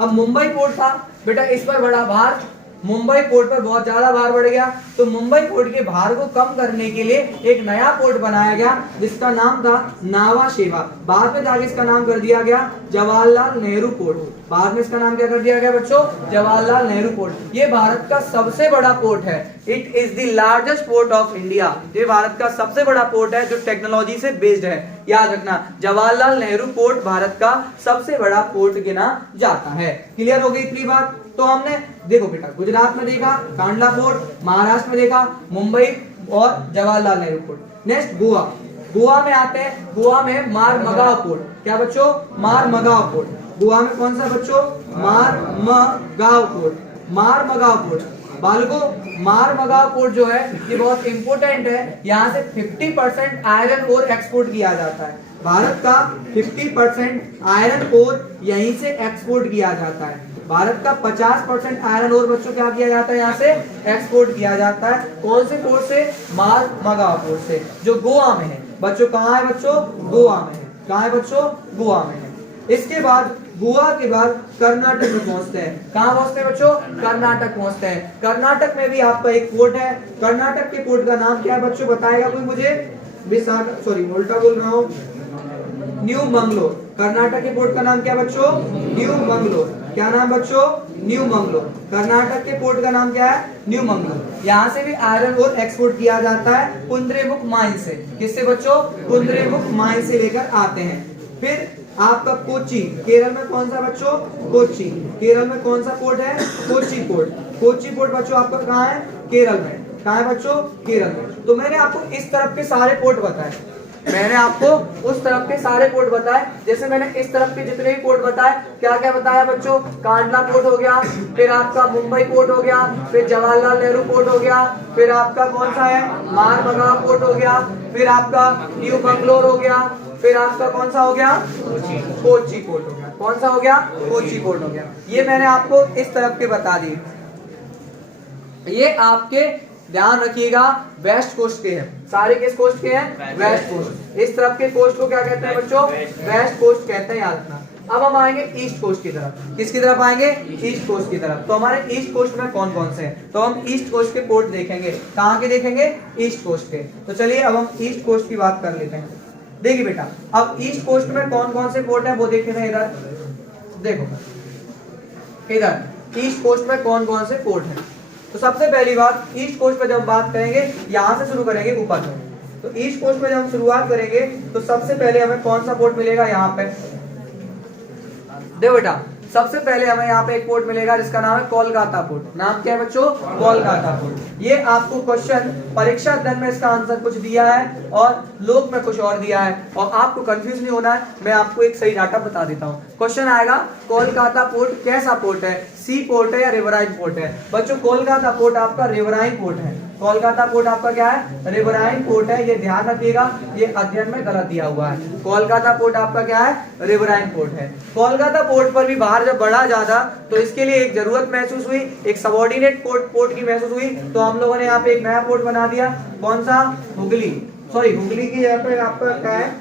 अब मुंबई पोर्ट था बेटा, इस पर बड़ा भार, मुंबई पोर्ट पर बहुत ज्यादा भार बढ़ गया, तो मुंबई पोर्ट के भार को कम करने के लिए एक नया पोर्ट बनाया गया जिसका नाम था नावा शेवा। बाद में जाके इसका नाम कर दिया गया जवाहरलाल नेहरू पोर्ट। बाद में इसका नाम क्या कर दिया गया बच्चों, जवाहरलाल नेहरू पोर्ट। ये भारत का सबसे बड़ा पोर्ट है। It is the largest port of India. ये भारत का सबसे बड़ा पोर्ट है जो टेक्नोलॉजी से बेस्ड है। याद रखना, जवाहरलाल नेहरू पोर्ट भारत का सबसे बड़ा पोर्ट गिना जाता है। क्लियर हो गई इतनी बात। तो हमने देखो बेटा, गुजरात में देखा कांडला पोर्ट, महाराष्ट्र में देखा मुंबई और जवाहरलाल नेहरू पोर्ट। नेक्स्ट गोवा। गोवा में आते हैं, गोवा में मारमगाव पोर्ट। क्या बच्चों, मारमगाव पोर्ट। गोवा में कौन सा बच्चों, मारमगाव पोर्ट। मारमगाव पोर्ट बालको, मारमगाव पोर्ट जो है ये बहुत इंपोर्टेंट है। यहाँ से 50% आयरन ओर एक्सपोर्ट किया जाता है। भारत का 50% आयरन ओर यहीं से एक्सपोर्ट किया जाता है। भारत का 50% आयरन ओर बच्चों क्या किया जाता है, यहाँ से एक्सपोर्ट किया जाता है। कौन से पोर्ट से, मारमगाव पोर्ट से, जो गोवा में है बच्चों। कहाँ है बच्चों, गोवा में है। कहाँ है बच्चों, गोवा में है। इसके बाद गोवा के बाद कर्नाटक में पहुंचते हैं। कहाँ पहुंचते हैं बच्चों, कर्नाटक पहुंचते हैं। कर्नाटक में भी आपका एक पोर्ट है। कर्नाटक के पोर्ट का नाम क्या है बच्चों, बताएगा कोई मुझे, उल्टा बोल रहा हूँ, न्यू मंगलोर। कर्नाटक के पोर्ट का नाम क्या बच्चों, न्यू मंगलोर। क्या नाम बच्चों, न्यू मंगलोर। कर्नाटक के पोर्ट का नाम क्या है, न्यू मंगलोर। यहाँ से भी आयरन ओर एक्सपोर्ट किया जाता है कुंद्रेमुख माइन से। किससे बच्चों, कुंद्रेमुख माइन से लेकर आते हैं। फिर आपका कोची, केरल में कौन सा बच्चों, कोची। केरल में कौन सा पोर्ट है, कोची पोर्ट। कोची पोर्ट बच्चों आपका कहाँ है, केरल में। कहाँ है बच्चों, केरल में। तो मैंने आपको इस तरफ के सारे पोर्ट बताए। मैंने आपको उस तरफ के सारे पोर्ट बताए, जैसे मैंने इस तरफ के जितने भी पोर्ट बताए, क्या क्या बताया बच्चों, कांडला पोर्ट हो गया, फिर आपका मुंबई पोर्ट हो गया, फिर जवाहरलाल नेहरू पोर्ट हो गया, फिर आपका कौन सा है मारमगा पोर्ट हो गया, फिर आपका न्यू बंगलोर हो गया, फिर आपका कौन सा हो गया कोची पोर्ट हो गया, कौन सा हो गया कोची पोर्ट हो गया। ये मैंने आपको इस तरफ के बता दिए। ये आपके ध्यान रखिएगा वेस्ट कोस्ट के हैं, सारे किस कोस्ट के हैं वेस्ट कोस्ट। इस तरफ के कोस्ट को क्या कहते हैं बच्चों वेस्ट कोस्ट कहते हैं, याद रखना। अब हम आएंगे ईस्ट कोस्ट की तरफ, किसकी तरफ आएंगे ईस्ट कोस्ट की तरफ। तो हमारे ईस्ट कोस्ट में कौन कौन से हैं, तो हम ईस्ट कोस्ट के पोर्ट देखेंगे, कहाँ के देखेंगे ईस्ट कोस्ट के। तो चलिए अब हम ईस्ट कोस्ट की बात कर लेते हैं। देखिए बेटा अब ईस्ट कोस्ट में कौन कौन से पोर्ट हैं वो देखे थे, इधर देखो, इधर ईस्ट कोस्ट में कौन कौन से पोर्ट हैं। तो सबसे पहली बात ईस्ट कोस्ट पे जब बात करेंगे यहां से शुरू करेंगे ऊपर से। तो ईस्ट कोस्ट पे जब हम शुरुआत करेंगे तो सबसे पहले हमें कौन सा पोर्ट मिलेगा, यहाँ पे देखो बेटा सबसे पहले हमें यहाँ पे एक पोर्ट मिलेगा जिसका नाम है कोलकाता पोर्ट। नाम क्या है बच्चों कोलकाता पोर्ट। ये आपको क्वेश्चन परीक्षा अध्ययन में इसका आंसर कुछ दिया है और लोक में कुछ और दिया है, और आपको कंफ्यूज नहीं होना है, मैं आपको एक सही डाटा बता देता हूँ। क्वेश्चन आएगा कोलकाता पोर्ट कैसा पोर्ट है, सी पोर्ट है या रिवराइन पोर्ट है। बच्चों कोलकाता पोर्ट आपका रिवराइन पोर्ट है, कोलकाता पोर्ट आपका क्या है रिवराइन पोर्ट है, ये ध्यान रखिएगा, ये अध्ययन में गलत दिया हुआ है। कोलकाता पोर्ट आपका क्या है रिवराइन पोर्ट है। कोलकाता पोर्ट पर भी बाहर जब बढ़ा ज्यादा तो इसके लिए एक जरूरत महसूस हुई, एक सबऑर्डिनेट पोर्ट की महसूस हुई, तो हम लोगों ने यहाँ पे एक नया पोर्ट बना दिया, कौन सा हुगली, सॉरी हुगली की जगह पे आपका क्या है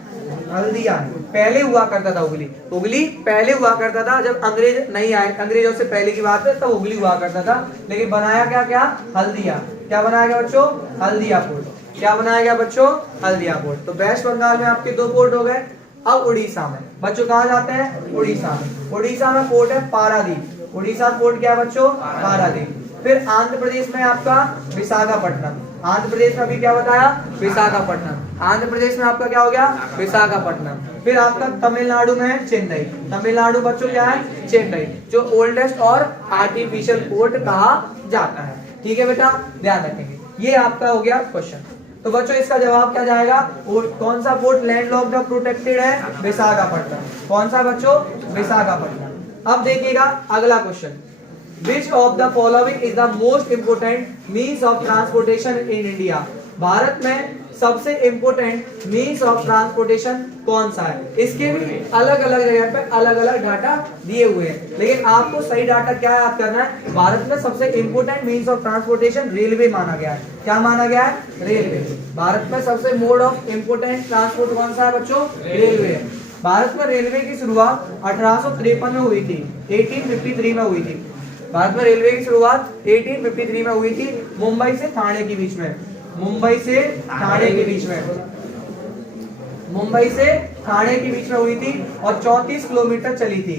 हल्दिया। पहले हुआ करता था हुगली, हुगली पहले हुआ करता था जब अंग्रेज नहीं आए, अंग्रेजों से पहले की बात है तब हुगली हुआ करता था, लेकिन बनाया क्या क्या हल्दिया। क्या बनाया गया बच्चों हल्दिया पोर्ट। क्या बनाया गया बच्चों हल्दिया पोर्ट। तो वेस्ट बंगाल में आपके दो पोर्ट हो गए। अब उड़ीसा में बच्चों कहाँ जाते हैं उड़ीसा में, उड़ीसा में पोर्ट है पारादीप। उड़ीसा पोर्ट क्या है बच्चों पारादीप। फिर आंध्र प्रदेश में आपका विशाखापट्टनम, आंध्र प्रदेश में अभी क्या बताया विशाखापट्टनम, आंध्र प्रदेश में आपका क्या हो गया विशाखापट्टनम। फिर आपका तमिलनाडु में है चेन्नई, तमिलनाडु बच्चों क्या है चेन्नई, जो ओल्डेस्ट और आर्टिफिशियल पोर्ट कहा जाता है। ठीक है बेटा ध्यान रखेंगे, ये आपका हो गया क्वेश्चन। तो बच्चों इसका जवाब क्या जाएगा, कौन सा पोर्ट लैंडलॉक्ड और प्रोटेक्टेड है विशाखापट्टनम। कौन सा बच्चों विशाखापट्टनम। अब देखिएगा अगला question, Which of the following is the most important means of transportation in India? Bharat में सबसे इम्पोर्टेंट मीन्स ऑफ ट्रांसपोर्टेशन कौन सा है। इसके भी अलग अलग जगह पे अलग अलग डाटा दिए हुए हैं, लेकिन आपको सही डाटा क्या याद करना है, भारत में सबसे important means of transportation railway माना गया है। क्या माना गया है रेलवे। भारत में सबसे मोड ऑफ इम्पोर्टेंट ट्रांसपोर्ट कौन सा है बच्चों रेलवे है। भारत में रेलवे की शुरुआत 1853 में हुई थी, 1853 में हुई थी। भारत में रेलवे की शुरुआत 1853 में हुई थी, मुंबई से ठाणे के बीच में, मुंबई से ठाणे के बीच में, मुंबई से ठाणे के बीच में हुई थी और 34 किलोमीटर चली थी।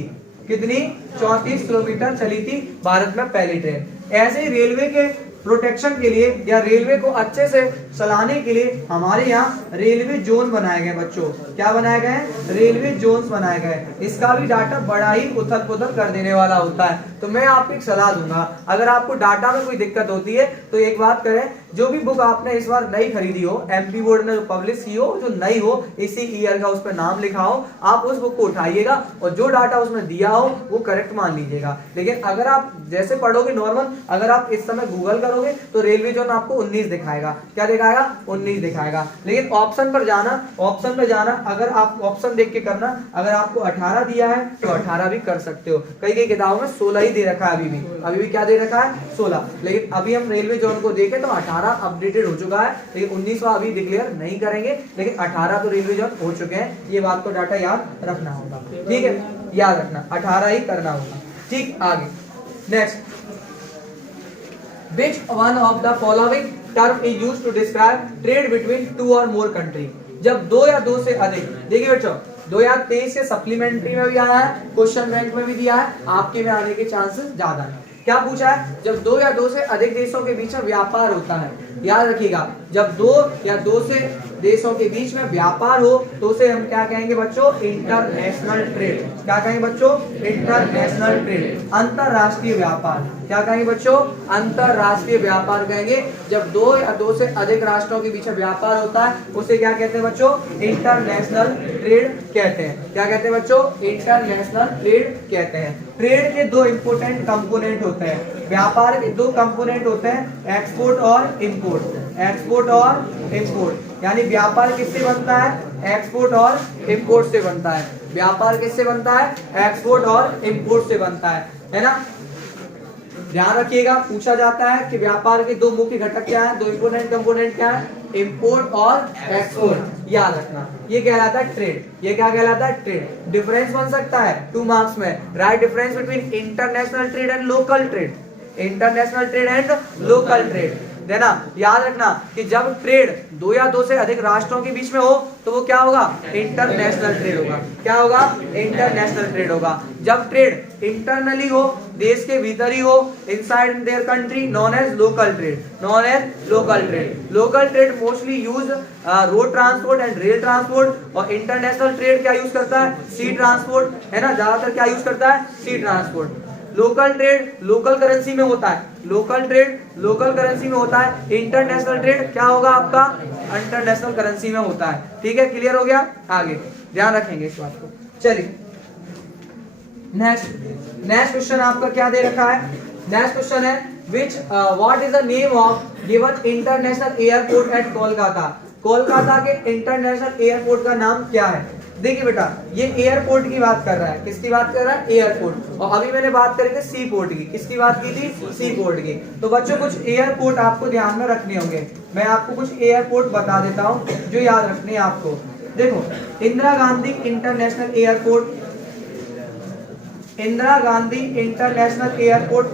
कितनी 34 किलोमीटर चली थी भारत में पहली ट्रेन। ऐसे ही रेलवे के प्रोटेक्शन के लिए या रेलवे को अच्छे से चलाने के लिए हमारे यहाँ रेलवे जोन बनाए गए बच्चों। क्या बनाए गए रेलवे जोन्स बनाए गए। इसका भी डाटा बड़ा ही उथल पुथल कर देने वाला होता है। तो मैं आपको एक सलाह दूंगा, अगर आपको डाटा में कोई दिक्कत होती है तो एक बात करें, जो भी बुक आपने इस बार नई खरीदी हो, एमपी बोर्ड ने जो पब्लिश की हो, जो नई हो, इसी ईयर का उस पर नाम लिखा हो, आप उस बुक को उठाइएगा और जो डाटा उसमें दिया हो वो करेक्ट मान लीजिएगा। लेकिन अगर आप जैसे पढ़ोगे नॉर्मल, अगर आप इस समय गूगल करोगे तो रेलवे जोन आपको 19 दिखाएगा। क्या दिखाएगा 19 दिखाएगा। लेकिन ऑप्शन पर जाना, ऑप्शन पे जाना, अगर आप ऑप्शन देख के करना, अगर आपको 18 दिया है तो 18 भी कर सकते हो। कई कई किताबों में 16 ही दे रखा है, अभी भी क्या दे रखा है 16। लेकिन अभी हम रेलवे जोन को देखें तो 18 अपडेटेड हो चुका है, लेकिन 19वां अभी डिक्लेयर नहीं करेंगे, लेकिन 18 तो रेलवे जोन हो चुके हैं। ये बात को डाटा याद रखना होगा, ठीक है, याद रखना 18 ही करना होगा। ठीक, आगे next, which one of the following term is used to describe trade between two or more country। जब दो या दो से अधिक, देखिए बच्चों 2023 के सप्लीमेंट्री में भी आया है, क्वेश्चन बैंक में भी दिया है, आपके में आने के चांसेस ज्यादा है। क्या पूछा है, जब दो या दो से अधिक देशों के बीच में व्यापार होता है, याद रखिएगा, जब दो या दो से देशों के बीच में व्यापार हो तो उसे हम क्या कहेंगे बच्चों, इंटरनेशनल ट्रेड। क्या कहेंगे बच्चों, इंटरनेशनल ट्रेड, अंतरराष्ट्रीय व्यापार। क्या कहेंगे बच्चों? अंतरराष्ट्रीय व्यापार कहेंगे। जब दो या दो से अधिक राष्ट्रों के बीच व्यापार होता है उसे क्या कहते हैं बच्चों? इंटरनेशनल ट्रेड कहते हैं। क्या कहते हैं बच्चों? इंटरनेशनल ट्रेड कहते हैं। ट्रेड के दो इंपोर्टेंट कंपोनेंट होते हैं। व्यापार के दो कंपोनेंट होते हैं, एक्सपोर्ट और इंपोर्ट। एक्सपोर्ट और इंपोर्ट, यानी व्यापार किससे बनता है? एक्सपोर्ट और इंपोर्ट से बनता है। व्यापार किससे बनता है? एक्सपोर्ट और इंपोर्ट से बनता है ना। ध्यान रखिएगा, पूछा जाता है कि व्यापार के दो मुख्य घटक क्या है, दो इंपोर्टेंट कंपोनेंट क्या है? इंपोर्ट और एक्सपोर्ट। याद रखना, ये कहलाता है ट्रेड। ये क्या कहलाता है? ट्रेड। डिफरेंस बन सकता है 2 मार्क्स में, right difference between international trade and local trade. International trade and local trade देना। याद रखना कि जब ट्रेड दो या दो से अधिक राष्ट्रों के बीच में हो तो वो क्या होगा? इंटरनेशनल ट्रेड होगा। क्या होगा? इंटरनेशनल ट्रेड होगा। जब ट्रेड इंटरनली हो, देश के भीतर ही हो, inside their country, known as local trade. Known as local trade. Local trade mostly use road transport and rail transport, और इंटरनेशनल ट्रेड क्या यूज करता है? सी ट्रांसपोर्ट, है ना। ज्यादातर क्या यूज करता है? Sea transport. Local trade local currency में होता है। लोकल ट्रेड लोकल करेंसी में होता है। इंटरनेशनल ट्रेड क्या होगा आपका? इंटरनेशनल करेंसी में होता है। ठीक है, क्लियर हो गया? आगे ध्यान रखेंगे इस बात को। चलिए नेक्स्ट क्वेश्चन आपका क्या दे रखा है? नेक्स्ट क्वेश्चन है what is the name of given international airport at Kolkata. Kolkata के इंटरनेशनल एयरपोर्ट का नाम क्या है? देखिए बेटा, ये एयरपोर्ट की बात कर रहा है। किसकी बात कर रहा है? एयरपोर्ट। और अभी मैंने बात करी थी सी पोर्ट की। किसकी बात की थी? सी पोर्ट की। तो बच्चों कुछ एयरपोर्ट आपको ध्यान में रखने होंगे। मैं आपको कुछ एयरपोर्ट बता देता हूँ जो याद रखने हैं आपको। देखो, Indira Gandhi international airport, Indira Gandhi international airport,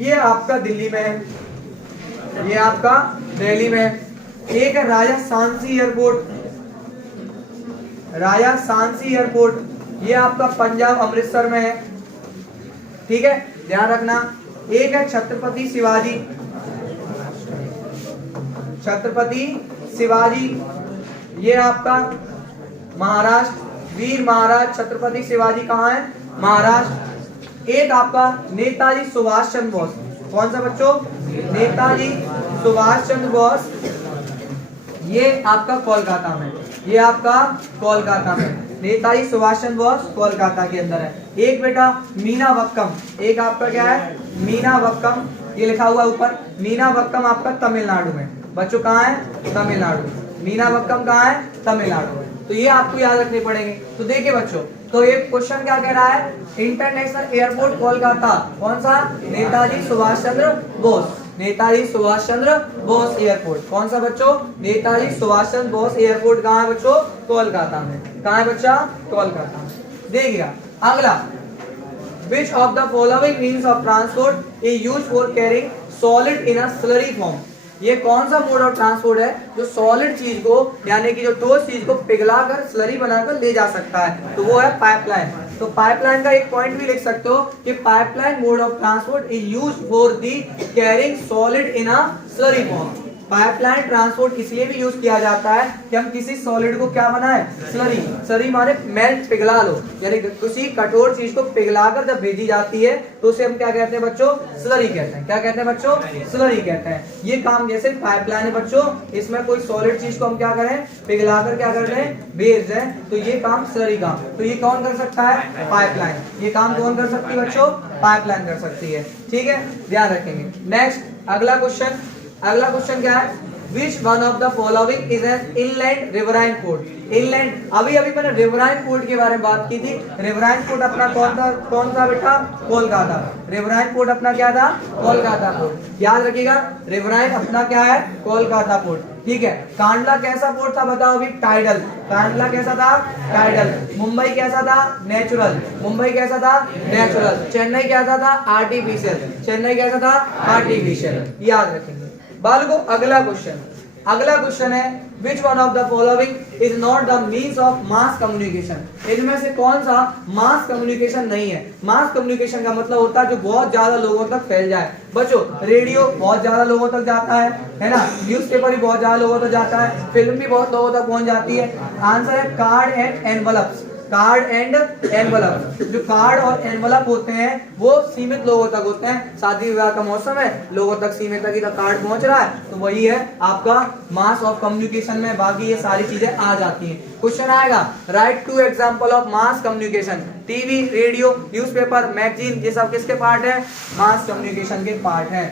ये आपका दिल्ली में है, ये आपका दिल्ली में है। एक है राजा सांची एयरपोर्ट, राजा सांची एयरपोर्ट, ये आपका पंजाब अमृतसर में है। ठीक है, ध्यान रखना। एक है छत्रपति शिवाजी, छत्रपति शिवाजी, ये आपका महाराष्ट्र, वीर महाराज छत्रपति शिवाजी कहाँ है? महाराष्ट्र। एक आपका नेताजी सुभाष चंद्र बोस, कौन सा बच्चों? नेताजी सुभाष चंद्र बोस, ये आपका कोलकाता में, ये आपका कोलकाता में। नेताजी सुभाष चंद्र बोस कोलकाता के अंदर है। एक बेटा मीनावक्कम, एक आपका क्या है? मीनावक्कम, ये लिखा हुआ है ऊपर। मीनावक्कम आपका तमिलनाडु में। बच्चों कहाँ है? तमिलनाडु। मीनावक्कम कहाँ है? तमिलनाडु में। तो ये आपको याद रखने पड़ेंगे। तो देखिए बच्चों, तो ये क्वेश्चन क्या कह रहा है? इंटरनेशनल एयरपोर्ट कोलकाता, कौन सा? नेताजी सुभाष चंद्र बोस। नेताजी सुभाष चंद्र बोस एयरपोर्ट, कौन सा बच्चों? नेताजी सुभाष चंद्र बोस एयरपोर्ट कहाँ है बच्चों? कोलकाता में। कहाँ है बच्चा? कोलकाता में। देखिएगा अगला, which of the following means of transport is used for carrying solid in a slurry form। ये कौन सा मोड ऑफ ट्रांसपोर्ट है जो सॉलिड चीज को, यानी कि जो ठोस चीज को पिघलाकर स्लरी बनाकर ले जा सकता है? तो वो है पाइपलाइन। तो पाइपलाइन का एक पॉइंट भी लिख सकते हो कि pipeline mode of transport is used for the carrying solid in a slurry form. Pipeline transport इसलिए भी यूज किया जाता है कि हम किसी सॉलिड को क्या बनाए? स्लरी। स्लरी माने मेल्ट, पिघला लो, यानी किसी कठोर चीज को पिघलाकर जब भेजी जाती है तो उसे हम क्या कहते हैं बच्चों? स्लरी कहते हैं। क्या कहते हैं बच्चों? स्लरी कहते हैं। ये काम जैसे पाइपलाइन है बच्चों, इसमें कोई सॉलिड चीज को हम क्या करें? पिघलाकर क्या कर रहे हैं? भेज रहे हैं, तो ये काम स्लरी का। तो ये कौन कर सकता है? पाइपलाइन। ये काम कौन कर सकती है बच्चों? पाइपलाइन कर सकती है। ठीक है, ध्यान रखेंगे। नेक्स्ट अगला क्वेश्चन, अगला क्वेश्चन क्या है? Which one of the following is an inland riverine port? Inland, अभी मैंने रिवराइन पोर्ट के बारे में बात की थी। रिवराइन पोर्ट अपना कौन सा बेटा? कोलकाता। रिवराइन पोर्ट अपना क्या था? कोलकाता पोर्ट। याद रखिएगा, रिवराइन अपना क्या है? कोलकाता पोर्ट। ठीक है, कांडला कैसा पोर्ट था बताओ अभी? टाइडल। कांडला कैसा था? टाइडल। मुंबई कैसा था? नेचुरल। मुंबई कैसा था? नेचुरल। चेन्नई कैसा था? आर्टिफिशियल। चेन्नई कैसा था? आर्टिफिशियल। याद रखेंगे। बालको अगला क्वेश्चन है which one of the following is not the means of mass communication। इनमें से कौन सा मास कम्युनिकेशन नहीं है? मास कम्युनिकेशन का मतलब होता है जो बहुत ज्यादा लोगों तक फैल जाए। बच्चों, रेडियो बहुत ज्यादा लोगों तक जाता है ना। न्यूज़पेपर भी बहुत ज्यादा लोगों तक जाता है। फिल्म भी बहुत लोगों तक पहुंच जाती है। आंसर है card and envelopes. Card and envelope. जो कार्ड और एनवलप होते हैं वो सीमित लोगों तक होते हैं। शादी विवाह का मौसम है, लोगों तक सीमित तक ही तो कार्ड पहुंच रहा है, तो वही है आपका मास ऑफ कम्युनिकेशन में। बाकी ये सारी चीजें आ जाती हैं। क्वेश्चन आएगा, right two example of mass communication. TV, radio, newspaper, magazine, ये सब किसके पार्ट है? मास कम्युनिकेशन के पार्ट है।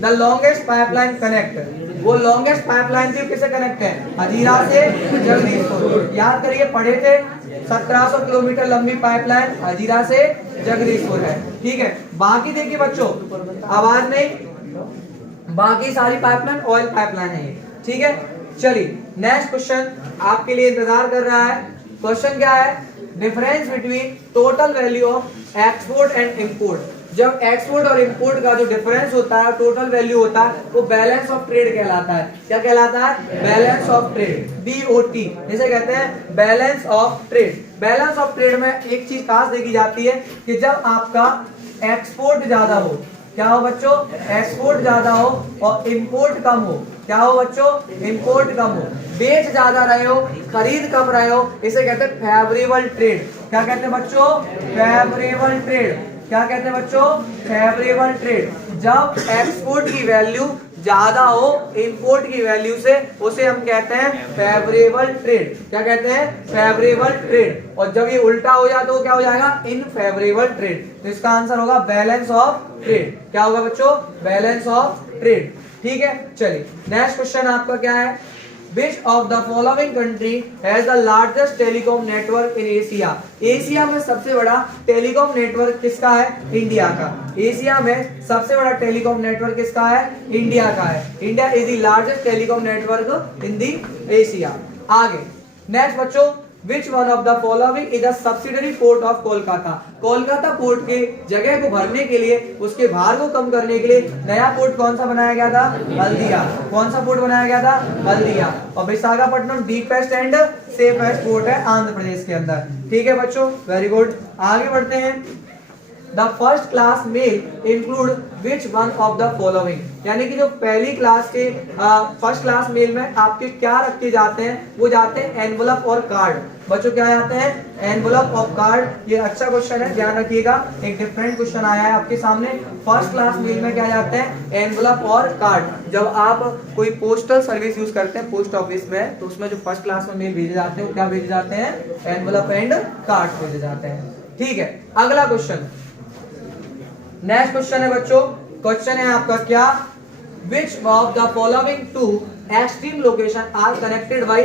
द लॉन्गेस्ट पाइपलाइन कनेक्ट, वो लॉन्गेस्ट पाइपलाइन थी किससे कनेक्ट है? हजीरा से जगदीशपुर। याद करिए, पढ़े थे 1700 किलोमीटर लंबी पाइपलाइन हजीरा से जगदीशपुर है। ठीक है, बाकी देखिए बच्चों, आवाज नहीं, बाकी सारी पाइपलाइन ऑयल पाइपलाइन है ये। ठीक है, चलिए नेक्स्ट क्वेश्चन आपके लिए इंतजार कर रहा है। क्वेश्चन क्या है? Difference between total value of export and import. जब एक्सपोर्ट और इंपोर्ट का जो डिफरेंस होता है, टोटल वैल्यू होता है, वो बैलेंस ऑफ ट्रेड कहलाता है। क्या कहलाता है? बैलेंस ऑफ ट्रेड, BOT जिसे कहते हैं balance of trade. Balance of trade में एक चीज खास देखी जाती है कि जब आपका एक्सपोर्ट ज्यादा हो, क्या हो बच्चों? एक्सपोर्ट ज्यादा हो और इंपोर्ट कम हो। क्या हो बच्चों? इंपोर्ट कम हो। बेच ज्यादा रहे हो, खरीद कम रहे हो, इसे कहते हैं फेवरेबल ट्रेड। क्या कहते हैं बच्चों? Favourable trade. क्या कहते हैं बच्चों? Favourable trade. जब एक्सपोर्ट की वैल्यू ज्यादा हो इंपोर्ट की वैल्यू से, उसे हम कहते हैं फेवरेबल ट्रेड। क्या कहते हैं? Favourable trade. और जब ये उल्टा हो जाए तो क्या हो जाएगा? इनफेवरेबल ट्रेड। तो इसका आंसर होगा बैलेंस ऑफ ट्रेड। क्या होगा बच्चों? Balance of trade. ठीक है, चलिए नेक्स्ट क्वेश्चन आपका क्या है? Which of the following country has the largest telecom network in Asia? Asia में सबसे बड़ा टेलीकॉम नेटवर्क किसका है? इंडिया का। एशिया में सबसे बड़ा टेलीकॉम नेटवर्क किसका है? इंडिया का है। India is the largest telecom network in the Asia. आगे नेक्स्ट बच्चों, Which one of the following is a subsidiary port of Kolkata? Kolkata port के जगह को भरने के लिए, उसके भार को कम करने के लिए नया पोर्ट कौन सा बनाया गया था? हल्दिया। कौन सा पोर्ट बनाया गया था? हल्दिया। और Visakhapatnam deepest and safest port है आंध्र प्रदेश के अंदर। ठीक है बच्चों, वेरी गुड। आगे बढ़ते हैं। The first class mail include which one of the following? यानी कि जो पहली क्लास के फर्स्ट क्लास मेल में आपके क्या रखे जाते हैं? वो जाते हैं एनवलप और कार्ड। बच्चों क्या जाते हैं? एनवलप और कार्ड। ये अच्छा क्वेश्चन है, ध्यान रखिएगा। एक डिफरेंट क्वेश्चन आया है आपके सामने। फर्स्ट क्लास मेल में क्या जाते हैं? एनवलप और कार्ड। जब आप कोई पोस्टल सर्विस यूज करते हैं पोस्ट ऑफिस में, तो उसमें जो फर्स्ट क्लास में मेल भेजे जाते हैं वो क्या भेजे जाते हैं? एनवलप एंड कार्ड भेजे जाते हैं। ठीक है, अगला क्वेश्चन, नेक्स्ट क्वेश्चन है बच्चों। क्वेश्चन है आपका क्या? Which of the following two extreme location are connected by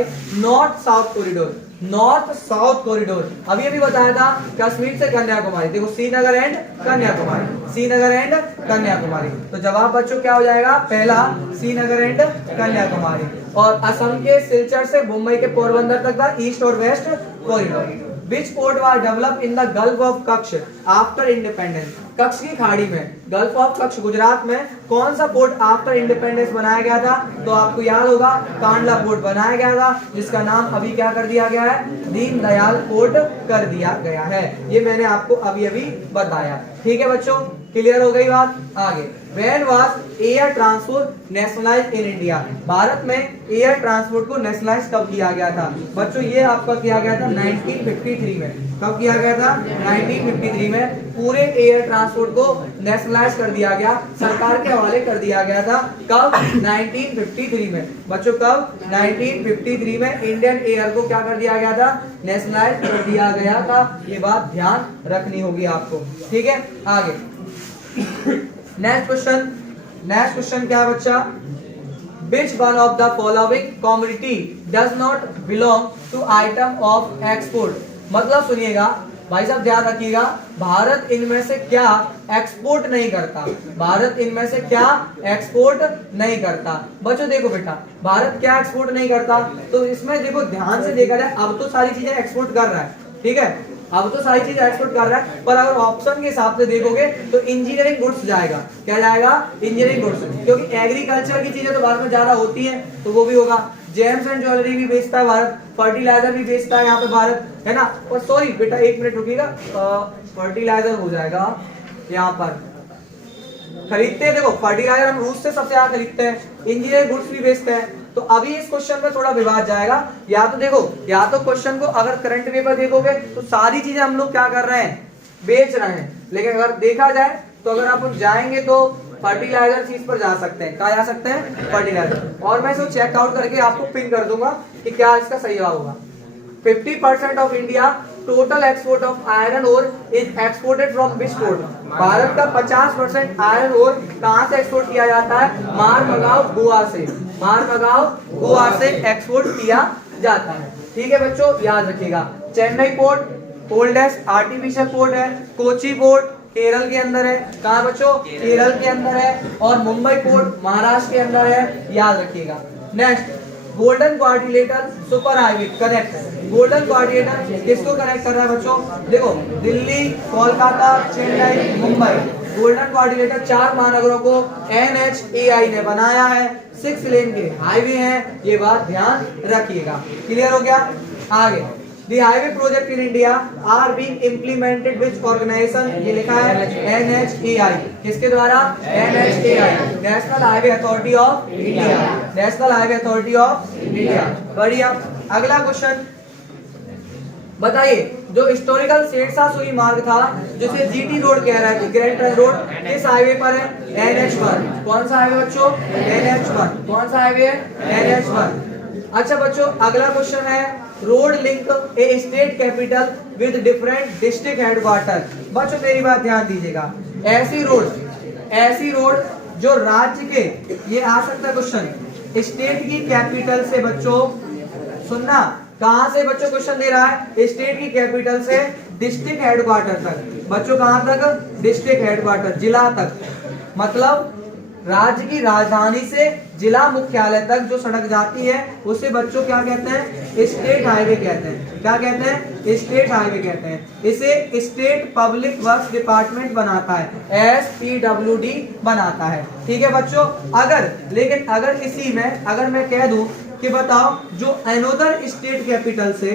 north south corridor? North south corridor अभी अभी बताया था, कश्मीर से कन्याकुमारी। देखो, श्रीनगर एंड कन्याकुमारी, श्रीनगर एंड कन्याकुमारी। तो जवाब बच्चों क्या हो जाएगा? पहला, श्रीनगर एंड कन्याकुमारी। और असम के सिलचर से मुंबई के पोरबंदर तक का ईस्ट और west corridor. Which port was developed in the Gulf of Kutch after independence? Kutch की खाड़ी में, गल्फ ऑफ कच्छ गुजरात में कौन सा पोर्ट आफ्टर इंडिपेंडेंस बनाया गया था? तो आपको याद होगा कांडला पोर्ट बनाया गया था, जिसका नाम अभी क्या कर दिया गया है? दीनदयाल पोर्ट कर दिया गया है। ये मैंने आपको अभी अभी बताया। ठीक है बच्चों, क्लियर हो गई बात? आगे, When was air transport nationalised in India? Bharat में एयर ट्रांसपोर्ट को नेशनलाइज कब किया गया था? बच्चों ये आपका किया गया था 1953 में। कब किया गया था? 1953 में पूरे एयर ट्रांसपोर्ट को नेशनलाइज कर दिया गया, सरकार के हवाले कर दिया गया था। कब? 1953 में। बच्चों कब? 1953 में इंडियन एयर को क्या कर दिया गया था? नेशनलाइज कर दिया गया था। ये बात ध्यान रखनी होगी आपको। ठीक है, आगे नेक्स्ट क्वेश्चन क्या है बच्चा? Which one of the following commodity does not belong to item of export? मतलब सुनिएगा भाई साहब, ध्यान रखिएगा, भारत इनमें से क्या एक्सपोर्ट नहीं करता? भारत इनमें से क्या एक्सपोर्ट नहीं करता? बच्चों देखो बेटा, भारत क्या एक्सपोर्ट नहीं करता? तो इसमें देखो ध्यान से देखा जाए, अब तो सारी चीजें एक्सपोर्ट कर रहा है। ठीक है, अब तो सारी चीजें एक्सपोर्ट कर रहा है, पर अगर ऑप्शन के हिसाब से देखोगे तो इंजीनियरिंग गुड्स जाएगा। क्या जाएगा? इंजीनियरिंग गुड्स, क्योंकि एग्रीकल्चर की चीजें तो भारत में ज्यादा होती हैं, तो वो भी होगा। जेम्स एंड ज्वेलरी भी बेचता है भारत, फर्टिलाइजर भी बेचता है यहाँ पे भारत, है ना। और सॉरी बेटा, एक मिनट रुकिएगा, फर्टिलाइजर हो जाएगा यहाँ पर, खरीदते हैं। देखो फर्टिलाइजर हम रूस से सबसे ज्यादा खरीदते हैं, इंजीनियरिंग गुड्स भी बेचते हैं, तो अभी इस क्वेश्चन में थोड़ा विवाद जाएगा। या तो देखो, या तो क्वेश्चन को अगर करंट पेपर देखोगे तो सारी चीजें हम लोग क्या कर रहे हैं, बेच रहे हैं, लेकिन अगर देखा जाए तो अगर आप जाएंगे तो फर्टिलाइजर चीज पर जा सकते हैं। कहा जा सकते हैं, फर्टिलाइजर। और मैं इसको चेकआउट करके आपको पिन कर दूंगा कि क्या इसका सही जवाब होगा। 50% of India total export of iron ore is exported from which port. Bharat का 50% आयरन ओर कहां से एक्सपोर्ट किया जाता है, मारमगांव गोवा से। मारमगांव गोवा से एक्सपोर्ट किया जाता है। ठीक है बच्चों, याद रखिएगा। Chennai port oldest artificial port है। कोची पोर्ट केरल के अंदर है। कहा बच्चों, केरल के अंदर है। और मुंबई पोर्ट महाराष्ट्र के अंदर है, याद रखिएगा। Next, golden quadrilateral super highway connect है। गोल्डन क्वाड्रिलेटरल किसको कनेक्ट कर रहा है बच्चों, देखो दिल्ली, कोलकाता, चेन्नई, मुंबई। गोल्डन क्वाड्रिलेटरल 4 महानगरों को NHAI ने बनाया है। 6 लेन के हाईवे हैं, ये बात ध्यान रखिएगा। क्लियर हो गया। आगे, The highway project in India are being implemented which organization, ये लिखा है NHAI। किसके द्वारा, NHAI, national highway authority of India. National highway authority of India. बढ़िया। अगला क्वेश्चन बताइए, जो हिस्टोरिकल शेरशाह सूरी मार्ग था जिसे GT रोड कह रहा है, ग्रैंड ट्रंक रोड, किस हाईवे पर है, NH1। कौन सा हाईवे बच्चों, NH1। कौन सा हाईवे है, NH1। अच्छा बच्चों, अगला क्वेश्चन है, road link A state capital with different district headquarter. बच्चों मेरी बात ध्यान दीजिएगा। ऐसी रोड जो राज्य के, ये आ सकता है क्वेश्चन, स्टेट की कैपिटल से, बच्चों सुनना, कहां से बच्चों क्वेश्चन दे रहा है, स्टेट की कैपिटल से डिस्ट्रिक्ट हेडक्वार्टर तक। बच्चों कहां तक, डिस्ट्रिक्ट हेडक्वार्टर, जिला तक। मतलब राज्य की राजधानी से जिला मुख्यालय तक जो सड़क जाती है उसे बच्चों क्या कहते हैं, स्टेट हाईवे कहते हैं। क्या कहते हैं, स्टेट हाईवे कहते हैं। इसे स्टेट पब्लिक वर्क्स डिपार्टमेंट बनाता है, SPWD बनाता है। ठीक है बच्चों। अगर इसी में अगर मैं कह दूं कि बताओ, जो अनोदर स्टेट कैपिटल से,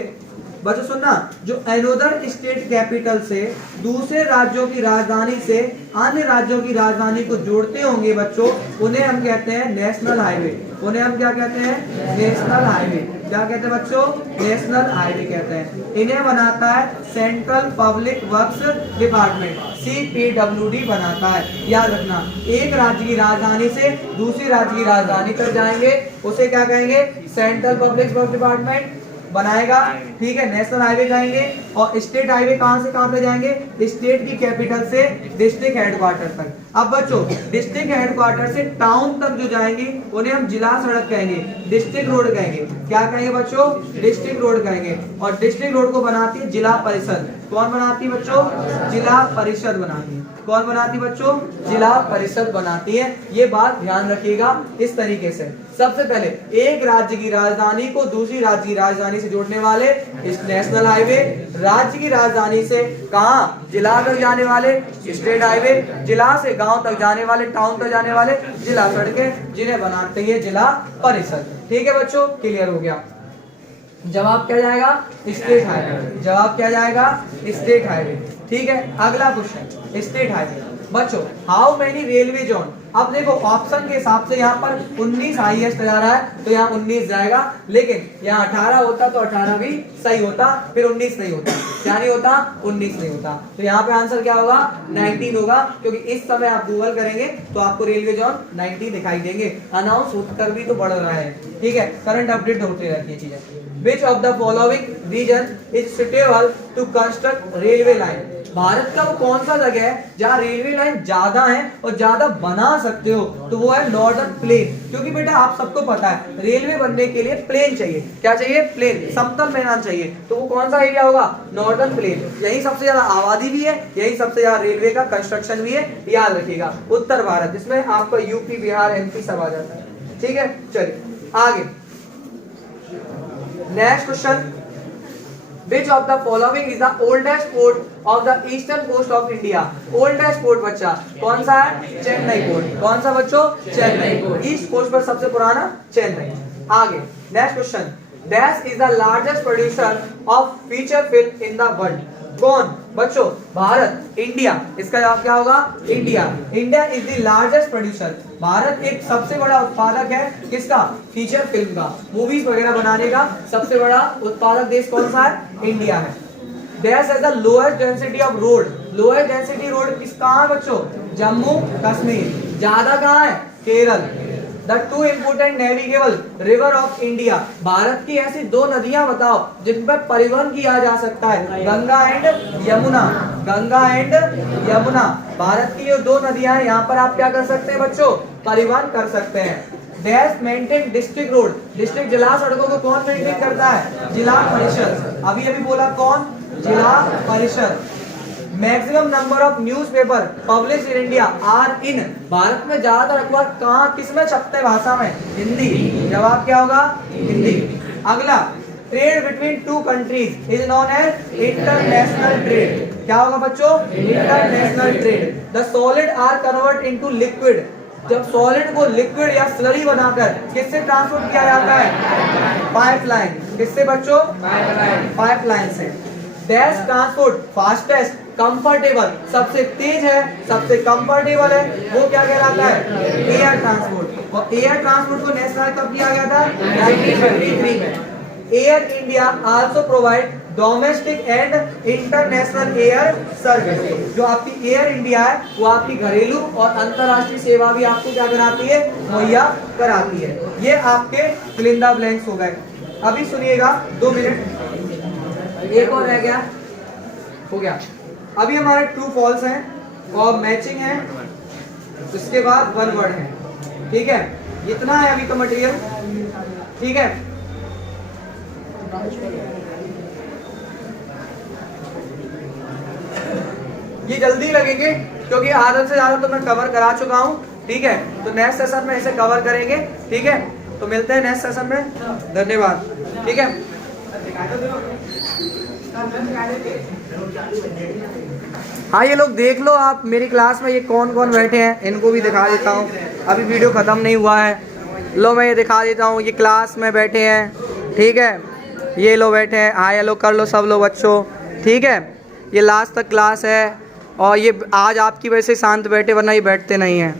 बच्चों सुनना, जो अनोदर स्टेट कैपिटल से दूसरे राज्यों की राजधानी से अन्य राज्यों की राजधानी को जोड़ते होंगे बच्चों, उन्हें हम कहते हैं नेशनल हाईवे। उन्हें हम क्या कहते हैं, नेशनल हाईवे। क्या कहते हैं बच्चों, नेशनल हाईवे कहते हैं। इन्हें बनाता है central public works department, CPWD बनाता है। याद रखना, एक राज्य की राजधानी से दूसरी राज्य की राजधानी तक जाएंगे उसे क्या कहेंगे, सेंट्रल पब्लिक वर्क्स डिपार्टमेंट बनाएगा। ठीक है, नेशनल हाईवे जाएंगे। और स्टेट हाईवे कहां से कहां पे जाएंगे, स्टेट की कैपिटल से डिस्ट्रिक्ट हेडक्वार्टर तक। अब बच्चों डिस्ट्रिक्ट हेडक्वार्टर से टाउन तक जो जाएंगे उन्हें हम जिला सड़क कहेंगे, डिस्ट्रिक्ट रोड कहेंगे। क्या कहेंगे बच्चों, डिस्ट्रिक्ट रोड कहेंगे। और डिस्ट्रिक्ट रोड को बनाती है जिला परिषद। कौन बनाती है बच्चों, जिला परिषद बनाती है। कौन बनाती बच्चों, जिला परिषद बनाती है। ये बात ध्यान रखिएगा। इस तरीके से सबसे पहले एक राज्य की राजधानी को दूसरी राज्य की राजधानी से जोड़ने वाले इस नेशनल हाईवे, राज्य की राजधानी से कहां, जिला तक जाने वाले स्टेट हाईवे, जिला से गांव तक जाने वाले, टाउन तक जाने वाले जिला सड़कें, जिन्हें बनाते हैं जिला परिषद। ठीक है बच्चों, क्लियर हो गया। जवाब क्या जाएगा, स्टेट हाईवे। जवाब क्या जाएगा, स्टेट हाईवे। ठीक है, अगला क्वेश्चन, स्टेट हाईवे। बच्चों हाउ मेनी रेलवे जोन, अब देखो ऑप्शन के हिसाब से यहाँ पर 19 हाईएस्ट जा रहा है तो यहाँ 19 जाएगा, लेकिन यहाँ 18 होता तो 18 भी सही होता, फिर 19 नहीं होता। क्या नहीं होता, 19 नहीं होता। तो यहाँ पे आंसर क्या होगा, 19 होगा, क्योंकि इस समय आप गूगल करेंगे तो आपको रेलवे जोन 19 दिखाई देंगे। अनाउंस होकर भी तो बढ़ रहा है। ठीक है, करंट अपडेट होती रहती है चीजें। Which of the following region is suitable to construct railway line? Bharat का वो कौन सा जगह है जहाँ रेलवे लाइन ज्यादा है और ज्यादा बना सकते हो, तो वो है नॉर्दर्न प्लेन। क्योंकि बेटा आप सबको पता है रेलवे बनने के लिए प्लेन चाहिए। क्या चाहिए, प्लेन, समतल मैदान चाहिए। तो वो कौन सा एरिया होगा, नॉर्दर्न प्लेन। यही सबसे ज्यादा आबादी भी है, यही सबसे ज्यादा रेलवे का कंस्ट्रक्शन भी है। याद रखिएगा, उत्तर भारत, जिसमें आपका यूपी, बिहार, MP सब आ जाता है। ठीक है, चलिए आगे। Next question, Which of the following is the oldest port of the eastern coast of India? Oldest port बच्चा कौन सा है, चेन्नई पोर्ट। कौन सा बच्चों, चेन्नई पोर्ट। ईस्ट कोस्ट पर सबसे पुराना चेन्नई। आगे next question, Dash is the largest producer of feature film in the world. कौन बच्चों? भारत, इंडिया। इसका जवाब क्या होगा? India. India is the largest producer. Bharat एक सबसे बड़ा उत्पादक है किसका? फीचर फिल्म का, मूवीज वगैरह बनाने का सबसे बड़ा उत्पादक देश कौन सा है? इंडिया है। देश has the lowest density of road. Lowest density road किस कहाँ है बच्चों? जम्मू कश्मीर। ज्यादा कहाँ है? Kerala. The two important navigable river of India. Bharat की ऐसी दो नदियां बताओ जिन पर परिवहन किया जा सकता है। गंगा एंड यमुना। गंगा एंड यमुना भारत की ये दो नदियां हैं, यहाँ पर आप क्या कर सकते हैं बच्चों? परिवहन कर सकते हैं। Dash maintain district road. District जिला सड़कों को कौन मेंटेन करता है? जिला परिषद। अभी अभी बोला कौन? Zila Parishad. Maximum number of newspaper publish in India are in. Bharat में ज्यादातर अखबार कहाँ किस में छपते हैं भाषा में? हिंदी। जवाब क्या होगा? हिंदी। अगला, trade between two countries is known as international trade. क्या होगा बच्चों? International trade. The solid are convert into liquid. जब सॉलिड को लिक्विड या स्लरी बनाकर किससे ट्रांसपोर्ट किया जाता है? पाइपलाइन। किससे बच्चों? पाइपलाइन से। डैश ट्रांसपोर्ट फास्टेस्ट कंफर्टेबल, सबसे तेज है, सबसे कंफर्टेबल है, वो क्या कहलाता है? Air transport. और एयर ट्रांसपोर्ट को नेशनल कब किया गया था? 1953 में। Air India also provide domestic and international air service. जो आपकी एयर इंडिया है वो आपकी घरेलू और अंतरराष्ट्रीय सेवा भी आपको क्या कराती है? मुहैया कराती है। ये आपके फिल इन द ब्लैंक्स हो गए। अभी सुनिएगा 2 मिनट, एक और रह गया, हो गया। अभी हमारे ट्रू फॉल्स हैं और मैचिंग है, उसके बाद वन वर्ड है। ठीक है, इतना है अभी तो मटेरियल। ठीक है, ये जल्दी लगेंगे क्योंकि आधा से ज्यादा तो मैं कवर करा चुका हूँ। ठीक है, तो नेक्स्ट सेशन में इसे कवर करेंगे। ठीक है, तो मिलते हैं नेक्स्ट सेशन में। धन्यवाद। ठीक है, हाँ ये लोग देख लो आप मेरी क्लास में ये कौन कौन बैठे हैं, इनको भी दिखा देता हूँ। अभी वीडियो ख़त्म नहीं हुआ है। लो मैं ये दिखा देता हूँ, ये क्लास में बैठे हैं। ठीक है, ये लो बैठे हैं। हाँ ये लो कर लो सब लोग बच्चों। ठीक है, ये लास्ट तक क्लास है और ये आज आपकी वजह से शांत बैठे, वरना ये बैठते नहीं हैं।